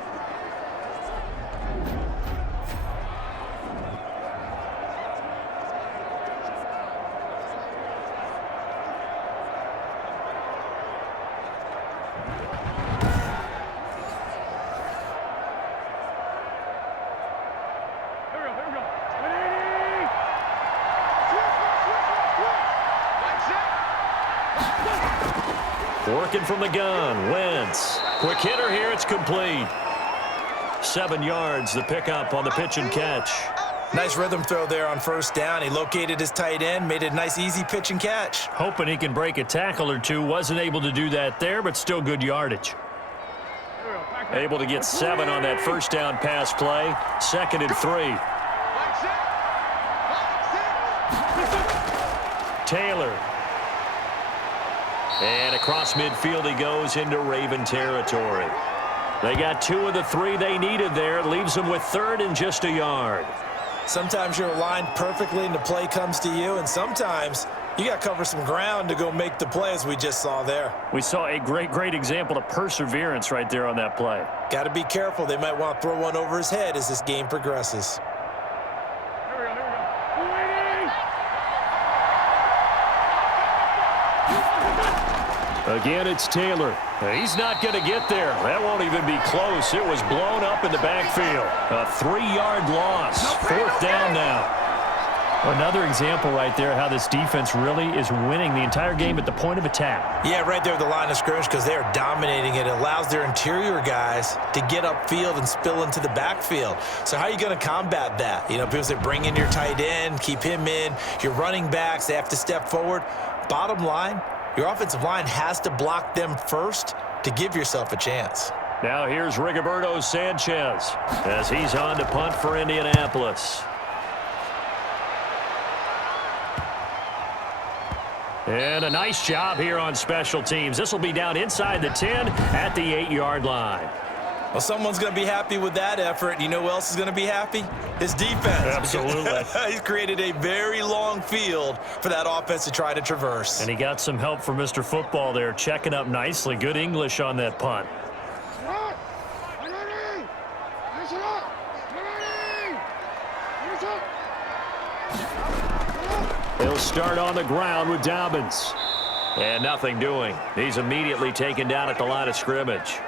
Working from the gun, Wentz. Quick hitter here, it's complete. 7 yards, the pickup on the pitch and catch. Nice rhythm throw there on 1st down. He located his tight end, made it a nice easy pitch and catch. Hoping he can break a tackle or two. Wasn't able to do that there, but still good yardage. Able to get 7 on that 1st down pass play. 2nd and 3. Taylor. And across midfield he goes into Raven territory. They got 2 of the 3 they needed there. It leaves them with 3rd and just a yard. Sometimes you're aligned perfectly and the play comes to you, and sometimes you got to cover some ground to go make the play, as we just saw there. We saw a great example of perseverance right there on that play. Got to be careful. They might want to throw one over his head as this game progresses. Again, it's Taylor. He's not going to get there. That won't even be close. It was blown up in the backfield. A 3-yard loss. 4th down now. Another example right there how this defense really is winning the entire game at the point of attack. Yeah, right there at the line of scrimmage, because they are dominating it. It allows their interior guys to get upfield and spill into the backfield. So how are you going to combat that? You know, people say bring in your tight end, keep him in. Your running backs, they have to step forward. Bottom line, your offensive line has to block them first to give yourself a chance. Now here's Rigoberto Sanchez as he's on to punt for Indianapolis. And a nice job here on special teams. This will be down inside the 10 at the 8-yard line. Well, someone's going to be happy with that effort. You know who else is going to be happy? His defense. Absolutely. He's created a very long field for that offense to try to traverse. And he got some help from Mr. Football there, checking up nicely. Good English on that punt. He'll start on the ground with Dobbins. And nothing doing. He's immediately taken down at the line of scrimmage.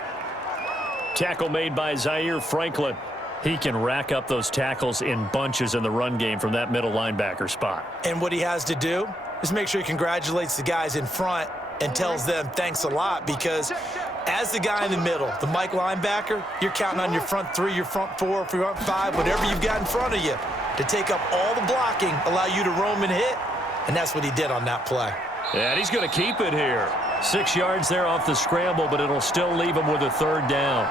Tackle made by Zaire Franklin. He can rack up those tackles in bunches in the run game from that middle linebacker spot. And what he has to do is make sure he congratulates the guys in front and tells them thanks a lot, because as the guy in the middle, the Mike linebacker, you're counting on your front three, your front four, front five, whatever you've got in front of you to take up all the blocking, allow you to roam and hit, and that's what he did on that play. And he's going to keep it here. 6 yards there off the scramble, but it'll still leave him with a third down.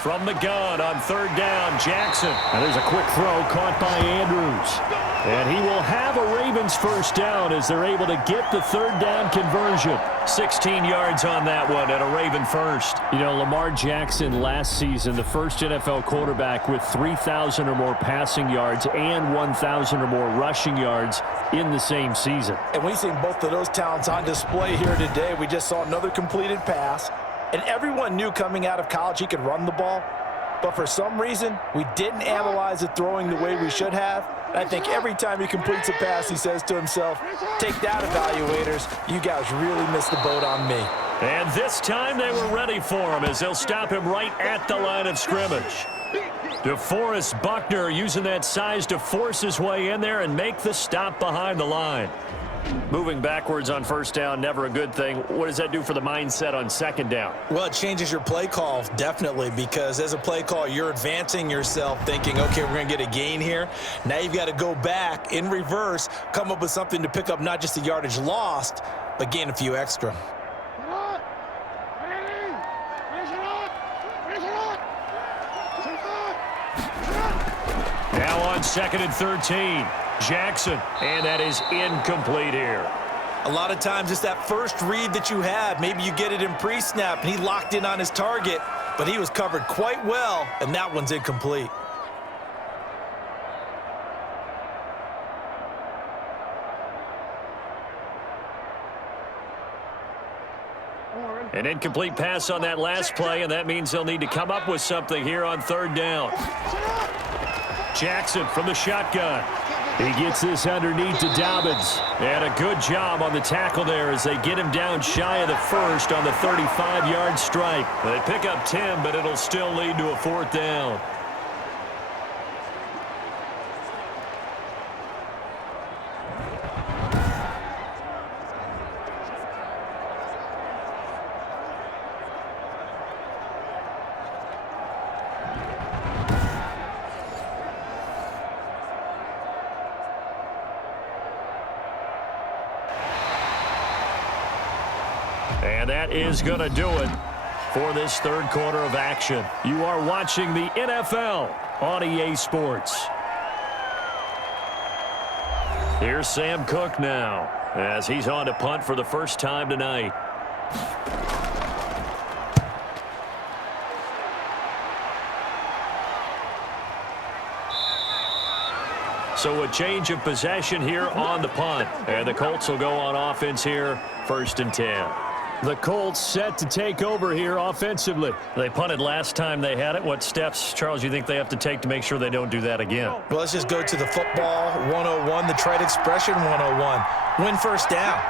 From the gun on third down, Jackson. And there's a quick throw caught by Andrews. And he will have a Ravens first down as they're able to get the third down conversion. 16 yards on that one and a Raven first. You know, Lamar Jackson last season, the first NFL quarterback with 3,000 or more passing yards and 1,000 or more rushing yards in the same season. And we've seen both of those talents on display here today. We just saw another completed pass. And everyone knew coming out of college he could run the ball. But for some reason, we didn't analyze it throwing the way we should have. And I think every time he completes a pass, he says to himself, take that, evaluators. You guys really missed the boat on me. And this time they were ready for him as they'll stop him right at the line of scrimmage. DeForest Buckner using that size to force his way in there and make the stop behind the line. Moving backwards on first down, never a good thing. What does that do for the mindset on second down? Well, it changes your play call, definitely, because as a play call, you're advancing yourself thinking, okay, we're going to get a gain here. Now you've got to go back in reverse, come up with something to pick up not just the yardage lost, but gain a few extra. Now on second and 13. Jackson, and that is incomplete here. A lot of times it's that first read that you have. Maybe you get it in pre-snap, and he locked in on his target, but he was covered quite well, and that one's incomplete. An incomplete pass on that last play, and that means they'll need to come up with something here on third down. Jackson from the shotgun. He gets this underneath to Dobbins. And a good job on the tackle there as they get him down shy of the first on the 35-yard stripe. They pick up 10, but it'll still lead to a fourth down. And that is going to do it for this third quarter of action. You are watching the NFL on EA Sports. Here's Sam Cook now as he's on to punt for the first time tonight. So a change of possession here on the punt. And the Colts will go on offense here, 1st and 10. The Colts set to take over here offensively. They punted last time they had it. What steps, Charles, you think they have to take to make sure they don't do that again? Well, let's just go to the football 101, the trade expression 101. Win first down.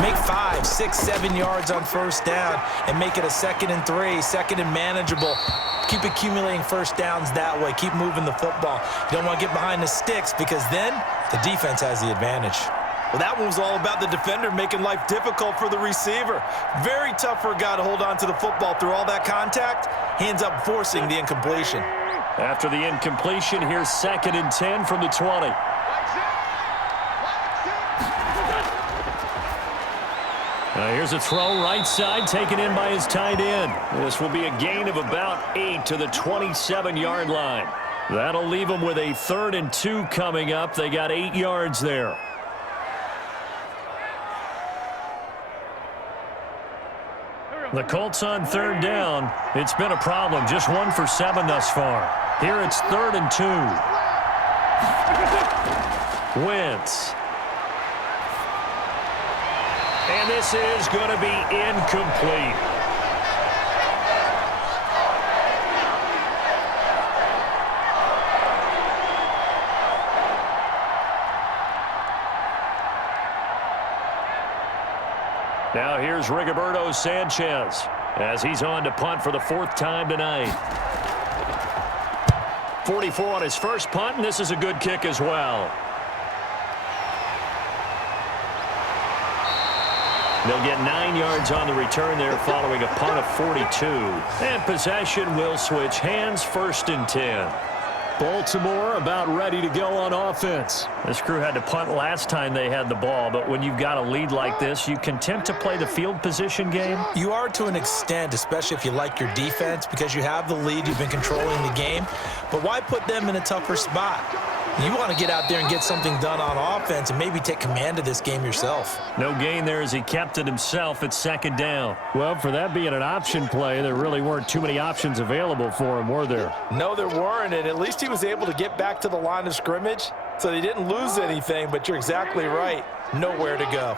Make 5, 6, 7 yards on first down and make it a 2nd and 3, 2nd and manageable. Keep accumulating first downs that way. Keep moving the football. You don't want to get behind the sticks because then the defense has the advantage. Well, that one was all about the defender making life difficult for the receiver. Very tough for a guy to hold on to the football through all that contact. He ends up forcing the incompletion. After the incompletion, here's 2nd and 10 from the 20. Here's a throw right side taken in by his tight end. This will be a gain of about 8 to the 27-yard line. That'll leave them with a 3rd and 2 coming up. They got 8 yards there. The Colts on 3rd down. It's been a problem. Just 1 for 7 thus far. Here it's 3rd and 2. Wentz. And this is going to be incomplete. Now here's Rigoberto Sanchez as he's on to punt for the 4th time tonight. 44 on his first punt, and this is a good kick as well. They'll get 9 yards on the return there following a punt of 42. And possession will switch hands, 1st and 10. Baltimore about ready to go on offense. This crew had to punt last time they had the ball, but when you've got a lead like this, you content to play the field position game? You are to an extent, especially if you like your defense, because you have the lead, you've been controlling the game. But why put them in a tougher spot? You want to get out there and get something done on offense and maybe take command of this game yourself. No gain there as he kept it himself at 2nd down. Well, for that being an option play, there really weren't too many options available for him, were there? No, there weren't, and at least he was able to get back to the line of scrimmage, so they didn't lose anything, but you're exactly right. Nowhere to go.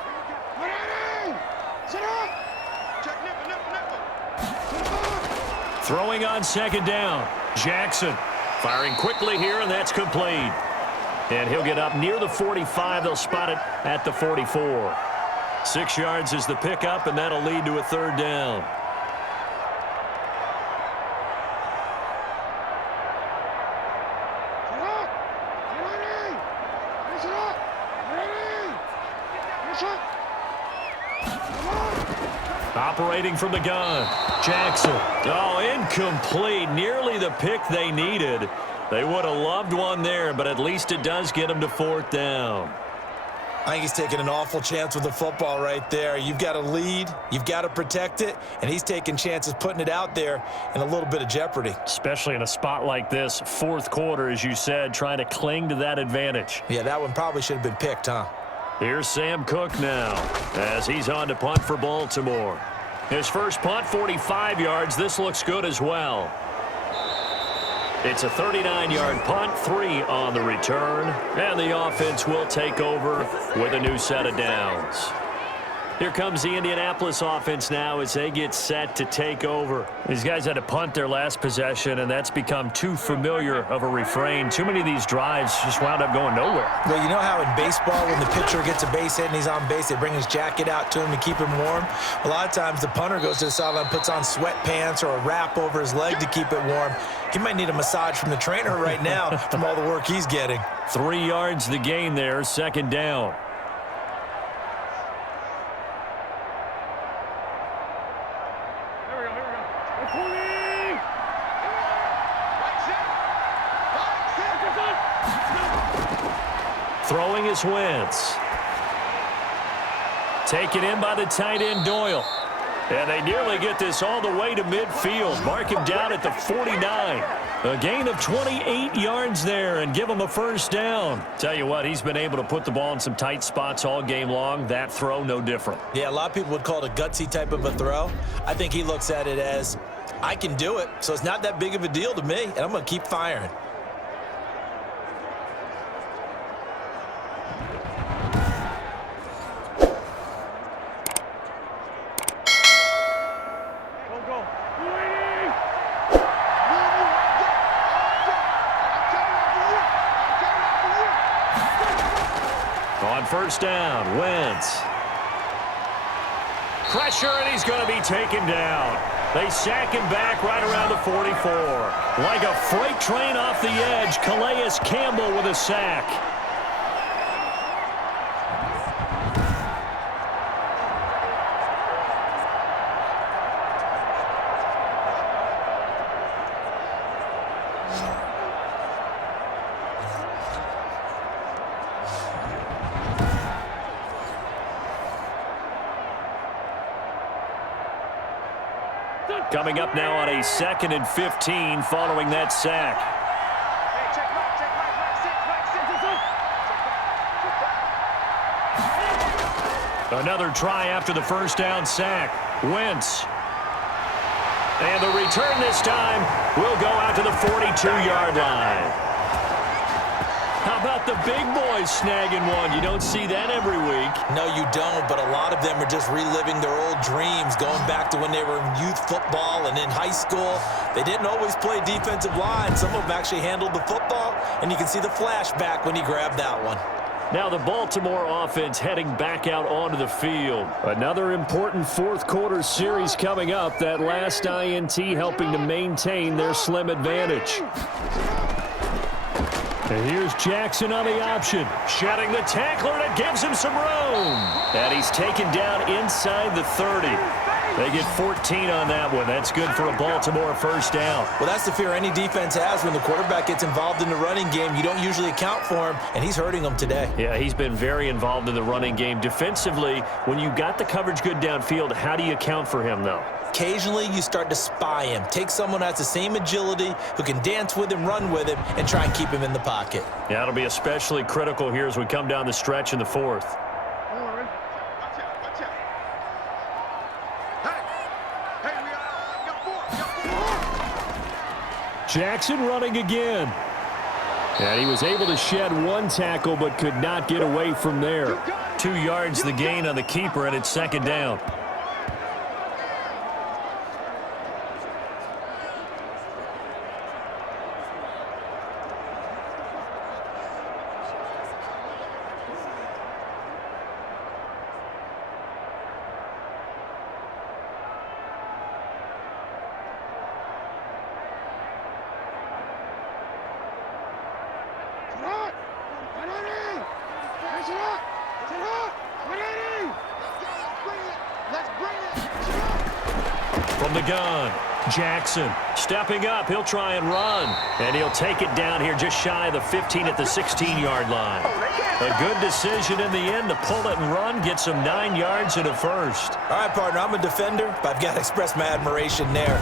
Throwing on 2nd down. Jackson firing quickly here, and that's complete. And he'll get up near the 45. They'll spot it at the 44. 6 yards is the pickup, and that'll lead to a 3rd down. Operating from the gun, Jackson. Oh, incomplete. Nearly the pick they needed. They would have loved one there, but at least it does get them to 4th down. I think he's taking an awful chance with the football right there. You've got a lead, you've got to protect it, and he's taking chances putting it out there in a little bit of jeopardy. Especially in a spot like this, 4th quarter, as you said, trying to cling to that advantage. Yeah, that one probably should have been picked, huh? Here's Sam Cook now as he's on to punt for Baltimore. His first punt, 45 yards. This looks good as well. It's a 39-yard punt, 3 on the return, and the offense will take over with a new set of downs. Here comes the Indianapolis offense now as they get set to take over. These guys had to punt their last possession, and that's become too familiar of a refrain. Too many of these drives just wound up going nowhere. Well, you know how in baseball when the pitcher gets a base hit and he's on base, they bring his jacket out to him to keep him warm? A lot of times the punter goes to the sideline, puts on sweatpants or a wrap over his leg to keep it warm. He might need a massage from the trainer right now from all the work he's getting. 3 yards the gain there, 2nd down. Throwing is Wentz. Taken in by the tight end Doyle. And they nearly get this all the way to midfield. Mark him down at the 49. A gain of 28 yards there and give him a 1st down. Tell you what, he's been able to put the ball in some tight spots all game long. That throw, no different. Yeah, a lot of people would call it a gutsy type of a throw. I think he looks at it as, I can do it, so it's not that big of a deal to me, and I'm going to keep firing. On first down, Wentz. Pressure, and he's going to be taken down. They sack him back right around the 44. Like a freight train off the edge, Calais Campbell with a sack. Coming up now on a 2nd and 15 following that sack. Another try after the first down sack. Wentz. And the return this time will go out to the 42-yard line. How about the big boys snagging one? You don't see that every week. No, you don't, but a lot of them are just reliving their old dreams, going back to when they were in youth football and in high school. They didn't always play defensive line. Some of them actually handled the football, and you can see the flashback when he grabbed that one. Now the Baltimore offense heading back out onto the field. Another important fourth quarter series coming up. That last INT helping to maintain their slim advantage. And here's Jackson on the option. Shedding the tackler, and it gives him some room. And he's taken down inside the 30. They get 14 on that one. That's good for a Baltimore first down. Well, that's the fear any defense has when the quarterback gets involved in the running game. You don't usually account for him, and he's hurting them today. Yeah, he's been very involved in the running game. Defensively, when you got the coverage good downfield, how do you account for him, though? Occasionally, you start to spy him. Take someone who has the same agility, who can dance with him, run with him, and try and keep him in the pocket. Yeah, it'll be especially critical here as we come down the stretch in the fourth. Jackson running again. And he was able to shed one tackle but could not get away from there. 2 yards the gain on the keeper, and it's second down. From the gun, Jackson stepping up. He'll try and run, and he'll take it down here just shy of the 15 at the 16-yard line. A good decision in the end to pull it and run, get some 9 yards and a first. All right, partner, I'm a defender, but I've got to express my admiration there.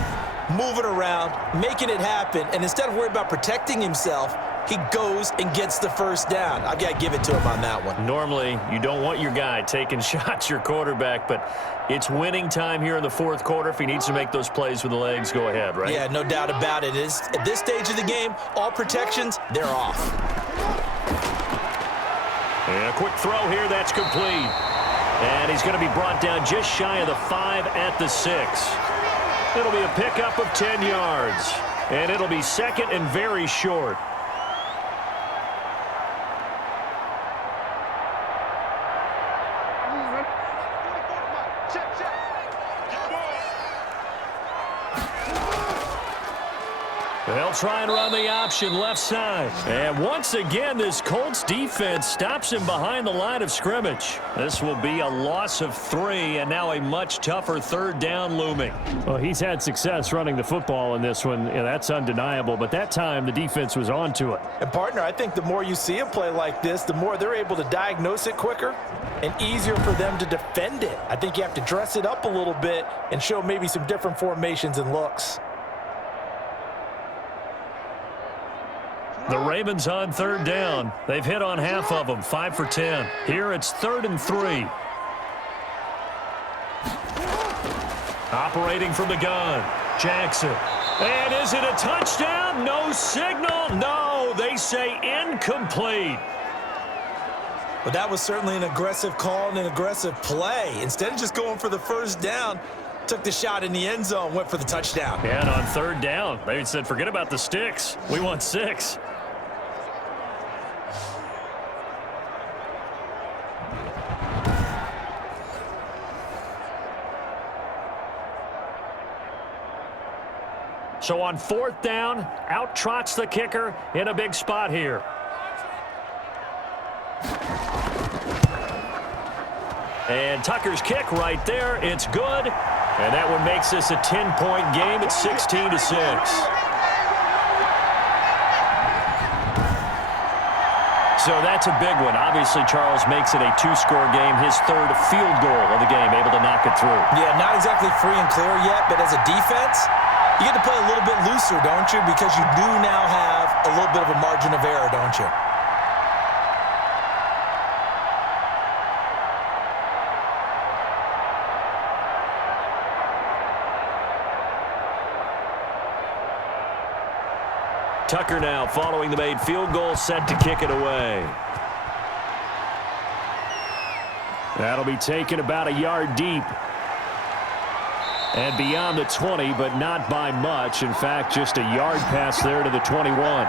Moving around, making it happen, and instead of worrying about protecting himself, he goes and gets the first down. I've got to give it to him on that one. Normally, you don't want your guy taking shots, your quarterback, but it's winning time here in the fourth quarter. If he needs to make those plays with the legs, go ahead, right? Yeah, no doubt about it. At this stage of the game, all protections, they're off. And a quick throw here, that's complete. And he's going to be brought down just shy of the 5 at the 6. It'll be a pickup of 10 yards. And it'll be second and very short. They'll try and run the option left side. And once again, this Colts defense stops him behind the line of scrimmage. This will be a loss of 3, and now a much tougher third down looming. Well, he's had success running the football in this one. Yeah, that's undeniable. But that time, the defense was on to it. And, partner, I think the more you see a play like this, the more they're able to diagnose it quicker and easier for them to defend it. I think you have to dress it up a little bit and show maybe some different formations and looks. The Ravens on third down. They've hit on half of them, 5 for 10. Here it's 3rd and 3. Operating from the gun, Jackson. And is it a touchdown? No signal. No, they say incomplete. But that was certainly an aggressive call and an aggressive play. Instead of just going for the first down, took the shot in the end zone, went for the touchdown. And on third down, they said, forget about the sticks. We want 6. So on 4th down, out trots the kicker in a big spot here. And Tucker's kick right there. It's good. And that one makes this a 10-point game at 16-6. So that's a big one. Obviously, Charles makes it a 2-score game. His 3rd field goal of the game, able to knock it through. Yeah, not exactly free and clear yet, but as a defense, you get to play a little bit looser, don't you? Because you do now have a little bit of a margin of error, don't you? Tucker now following the made field goal, set to kick it away. That'll be taken about a yard deep. And beyond the 20, but not by much. In fact, just a yard pass there to the 21.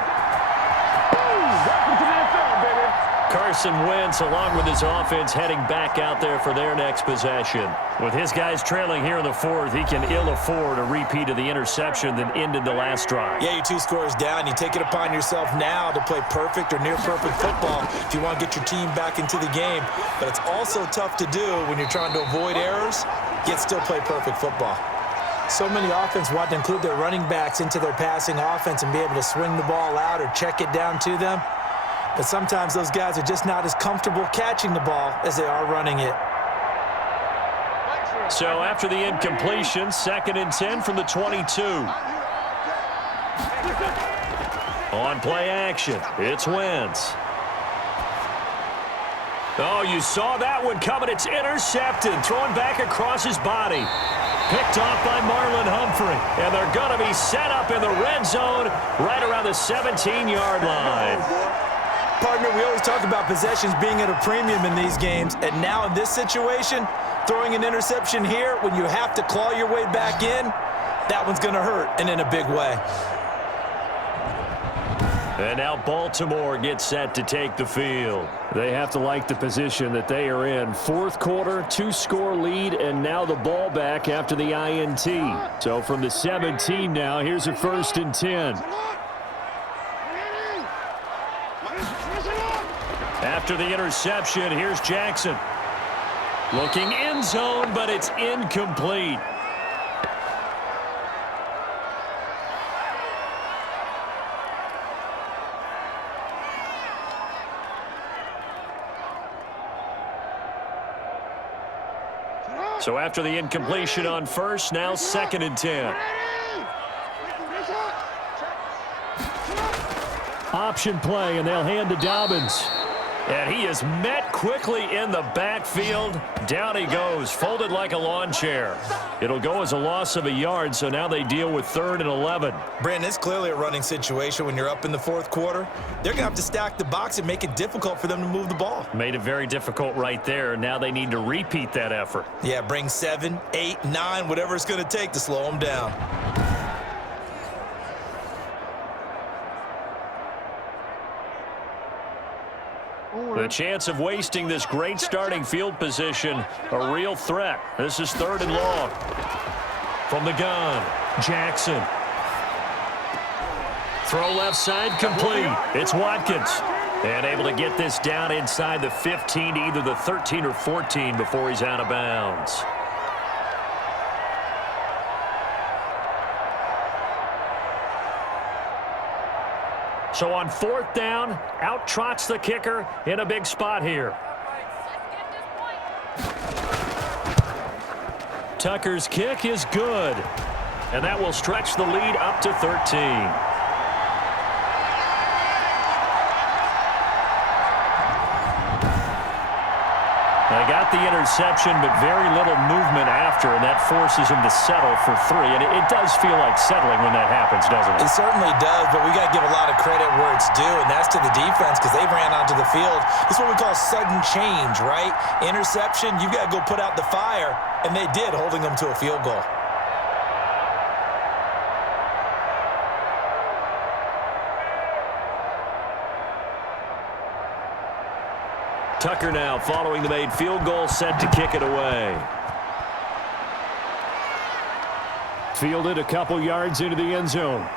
Carson Wentz, along with his offense, heading back out there for their next possession. With his guys trailing here in the 4th, he can ill afford a repeat of the interception that ended the last drive. Yeah, you're 2 scores down. You take it upon yourself now to play perfect or near-perfect football if you want to get your team back into the game. But it's also tough to do when you're trying to avoid errors, yet still play perfect football. So many offenses want to include their running backs into their passing offense and be able to swing the ball out or check it down to them. But sometimes those guys are just not as comfortable catching the ball as they are running it. So after the incompletion, 2nd and 10 from the 22. On play action, it's Wentz. Oh, you saw that one coming. It's intercepted, thrown back across his body. Picked off by Marlon Humphrey. And they're going to be set up in the red zone right around the 17-yard line. Partner, we always talk about possessions being at a premium in these games, and now in this situation, throwing an interception here when you have to claw your way back in, that one's going to hurt, and in a big way. And now Baltimore gets set to take the field. They have to like the position that they are in. 4th quarter, 2-score lead, and now the ball back after the INT. So from the 17 now, here's a 1st and 10. After the interception, here's Jackson. Looking end zone, but it's incomplete. So after the incompletion on 1st, now 2nd and 10. Option play, and they'll hand to Dobbins. And he is met quickly in the backfield. Down he goes, folded like a lawn chair. It'll go as a loss of a yard, so now they deal with 3rd and 11. Brandon, it's clearly a running situation when you're up in the 4th quarter. They're going to have to stack the box and make it difficult for them to move the ball. Made it very difficult right there. Now they need to repeat that effort. Yeah, bring 7, 8, 9, whatever it's going to take to slow them down. The chance of wasting this great starting field position, a real threat. This is 3rd and long. From the gun, Jackson. Throw left side complete. It's Watkins. And able to get this down inside the 15 to either the 13 or 14 before he's out of bounds. So on 4th down, out trots the kicker in a big spot here. Tucker's kick is good. And that will stretch the lead up to 13. They got the interception, but very little movement after, and that forces him to settle for 3. And it does feel like settling when that happens, doesn't it? It certainly does, but we got to give a lot of credit where it's due, and that's to the defense because they ran onto the field. This is what we call sudden change, right? Interception, you've got to go put out the fire, and they did, holding them to a field goal. Tucker now following the made field goal, set to kick it away. Fielded a couple yards into the end zone.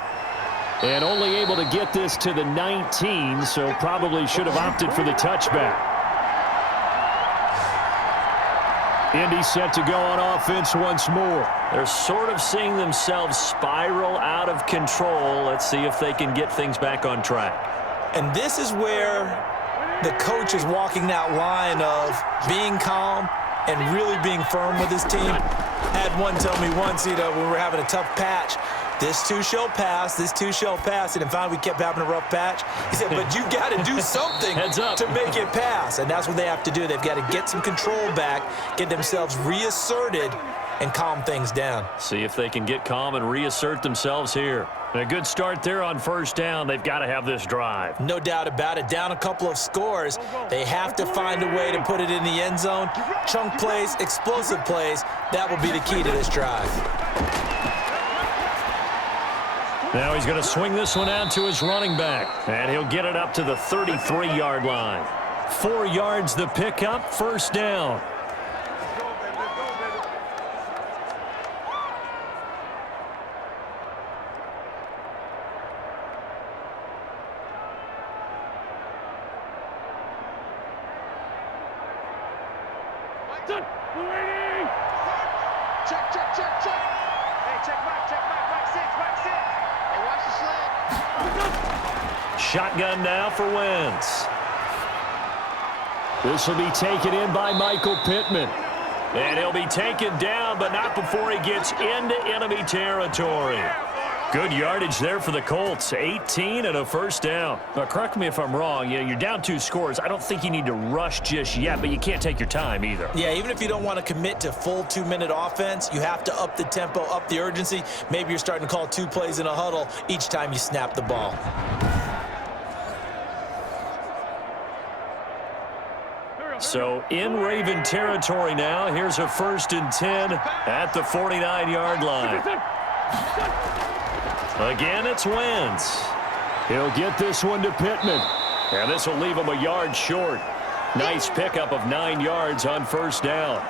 And only able to get this to the 19, so probably should have opted for the touchback. Indy set to go on offense once more. They're sort of seeing themselves spiral out of control. Let's see if they can get things back on track. And this is where the coach is walking that line of being calm and really being firm with his team. I had one tell me once, when we were having a tough patch, this too shall pass, this too shall pass. And finally we kept having a rough patch. He said, but you got to do something to make it pass. And that's what they have to do. They've got to get some control back, get themselves reasserted, and calm things down. See if they can get calm and reassert themselves here. A good start there on first down. They've got to have this drive. No doubt about it. Down a couple of scores. They have to find a way to put it in the end zone. Chunk plays, explosive plays. That will be the key to this drive. Now he's going to swing this one out to his running back. And he'll get it up to the 33-yard line. 4 yards the pickup, first down. Shotgun now for Wentz. This will be taken in by Michael Pittman. And he'll be taken down, but not before he gets into enemy territory. Good yardage there for the Colts. 18 and a first down. Now, correct me if I'm wrong. You're down 2 scores. I don't think you need to rush just yet, but you can't take your time either. Yeah, even if you don't want to commit to full 2-minute offense, you have to up the tempo, up the urgency. Maybe you're starting to call 2 plays in a huddle each time you snap the ball. So in Raven territory now. Here's a 1st and 10 at the 49-yard line. Again, it's Wentz. He'll get this one to Pittman. And this will leave him a yard short. Nice pickup of 9 yards on first down.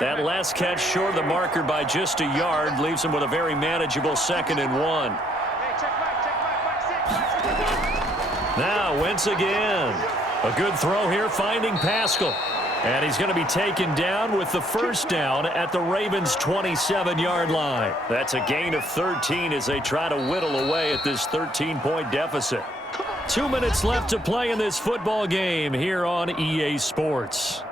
That last catch short of the marker by just a yard leaves him with a very manageable 2nd and 1. Now Wentz again. A good throw here finding Pascal. And he's going to be taken down with the first down at the Ravens' 27-yard line. That's a gain of 13 as they try to whittle away at this 13-point deficit. 2 minutes left to play in this football game here on EA Sports.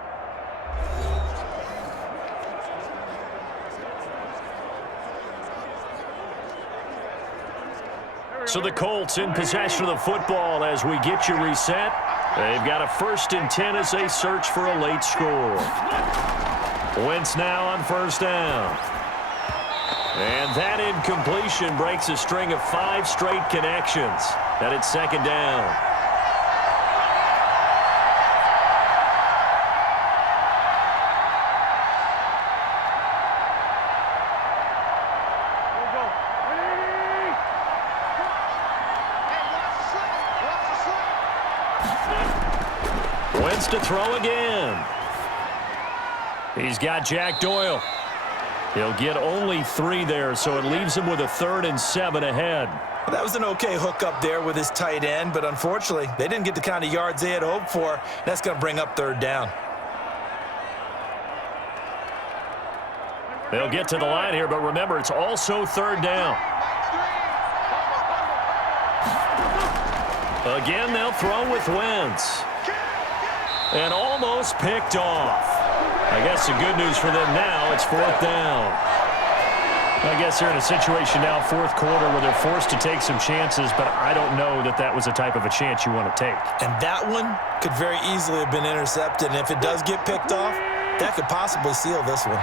So the Colts in possession of the football as we get you reset. They've got a 1st and 10 as they search for a late score. Wentz now on first down. And that incompletion breaks a string of 5 straight connections. And it's 2nd down. To throw again. He's got Jack Doyle. He'll get only 3 there, so it leaves him with a 3rd and 7 ahead. Well, that was an okay hookup there with his tight end, but unfortunately, they didn't get the kind of yards they had hoped for. That's going to bring up 3rd down. They'll get to the line here, but remember, it's also 3rd down. Again, they'll throw with Wentz. And almost picked off. I guess the good news for them now, it's 4th down. I guess they're in a situation now, 4th quarter, where they're forced to take some chances, but I don't know that that was the type of a chance you want to take. And that one could very easily have been intercepted, and if it does get picked off, that could possibly seal this one.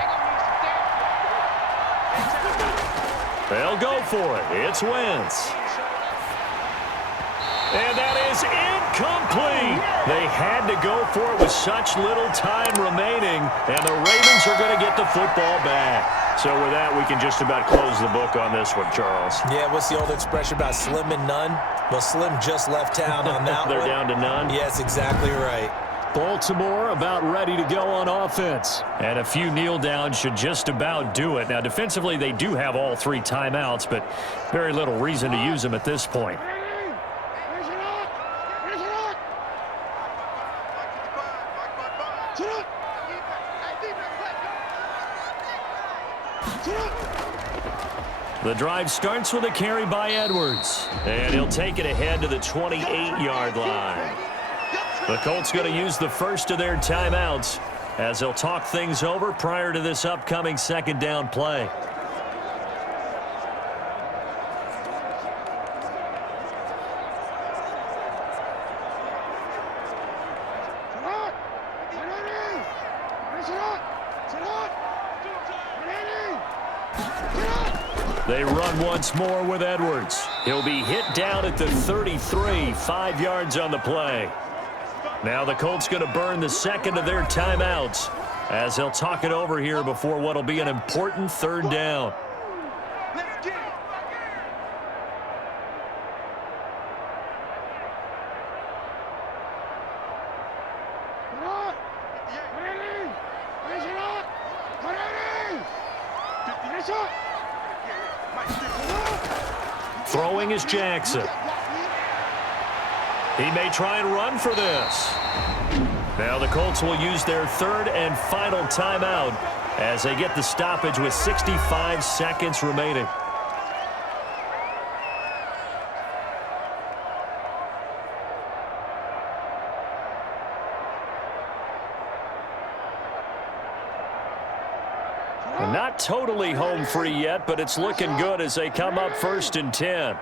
They'll go for it. It's Wentz. And that is is incomplete. They had to go for it with such little time remaining, and the Ravens are going to get the football back. So with that, we can just about close the book on this one, Charles. Yeah, what's the old expression about slim and none? Well, Slim just left town on that They're one. down to none? Yes, exactly right. Baltimore about ready to go on offense. And a few kneel downs should just about do it. Now, defensively, they do have all 3 timeouts, but very little reason to use them at this point. The drive starts with a carry by Edwards, and he'll take it ahead to the 28-yard line. The Colts going to use the first of their timeouts as they'll talk things over prior to this upcoming second down play. They run once more with Edwards. He'll be hit down at the 33, 5 yards on the play. Now the Colts going to burn the second of their timeouts as they'll talk it over here before what will be an important third down. Throwing is Jackson. He may try and run for this. Now the Colts will use their third and final timeout as they get the stoppage with 65 seconds remaining. Not totally home free yet, but it's looking good as they come up 1st and 10.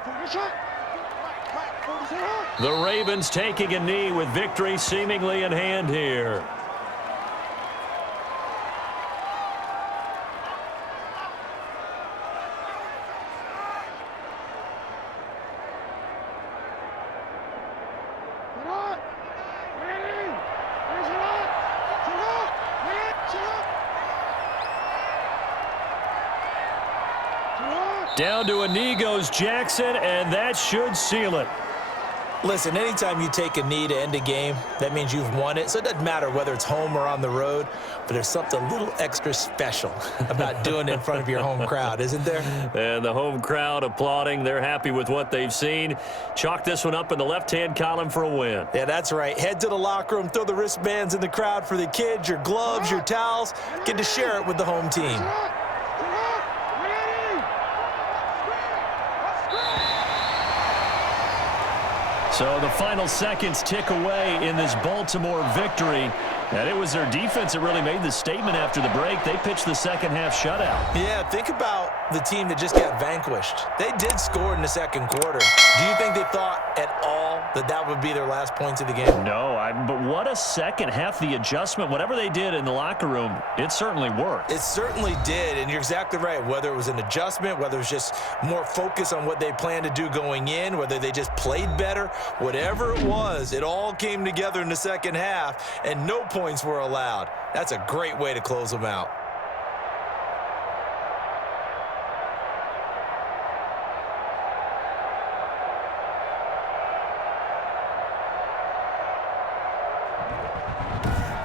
The Ravens taking a knee with victory seemingly in hand here. Down to a knee goes Jackson, and that should seal it. Listen, anytime you take a knee to end a game, that means you've won it. So it doesn't matter whether it's home or on the road, but there's something a little extra special about doing it in front of your home crowd, isn't there? And the home crowd applauding. They're happy with what they've seen. Chalk this one up in the left-hand column for a win. Yeah, that's right. Head to the locker room, throw the wristbands in the crowd for the kids, your gloves, your towels. Get to share it with the home team. So the final seconds tick away in this Baltimore victory. And it was their defense that really made the statement after the break. They pitched the second half shutout. Yeah, think about the team that just got vanquished. They did score in the second quarter. Do you think they thought at all that that would be their last points of the game? No, but what a second half. The adjustment, whatever they did in the locker room, it certainly worked. It certainly did, and you're exactly right. Whether it was an adjustment, whether it was just more focus on what they planned to do going in, whether they just played better, whatever it was, it all came together in the second half, and no points were allowed. That's a great way to close them out.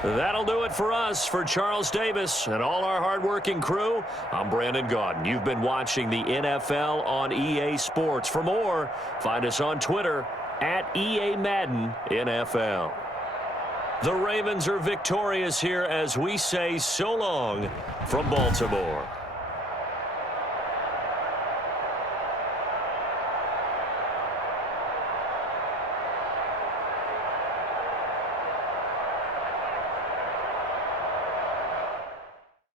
That'll do it for us. For Charles Davis and all our hardworking crew, I'm Brandon Gaudin. You've been watching the NFL on EA Sports. For more, find us on Twitter at EA Madden NFL. The Ravens are victorious here as we say so long from Baltimore.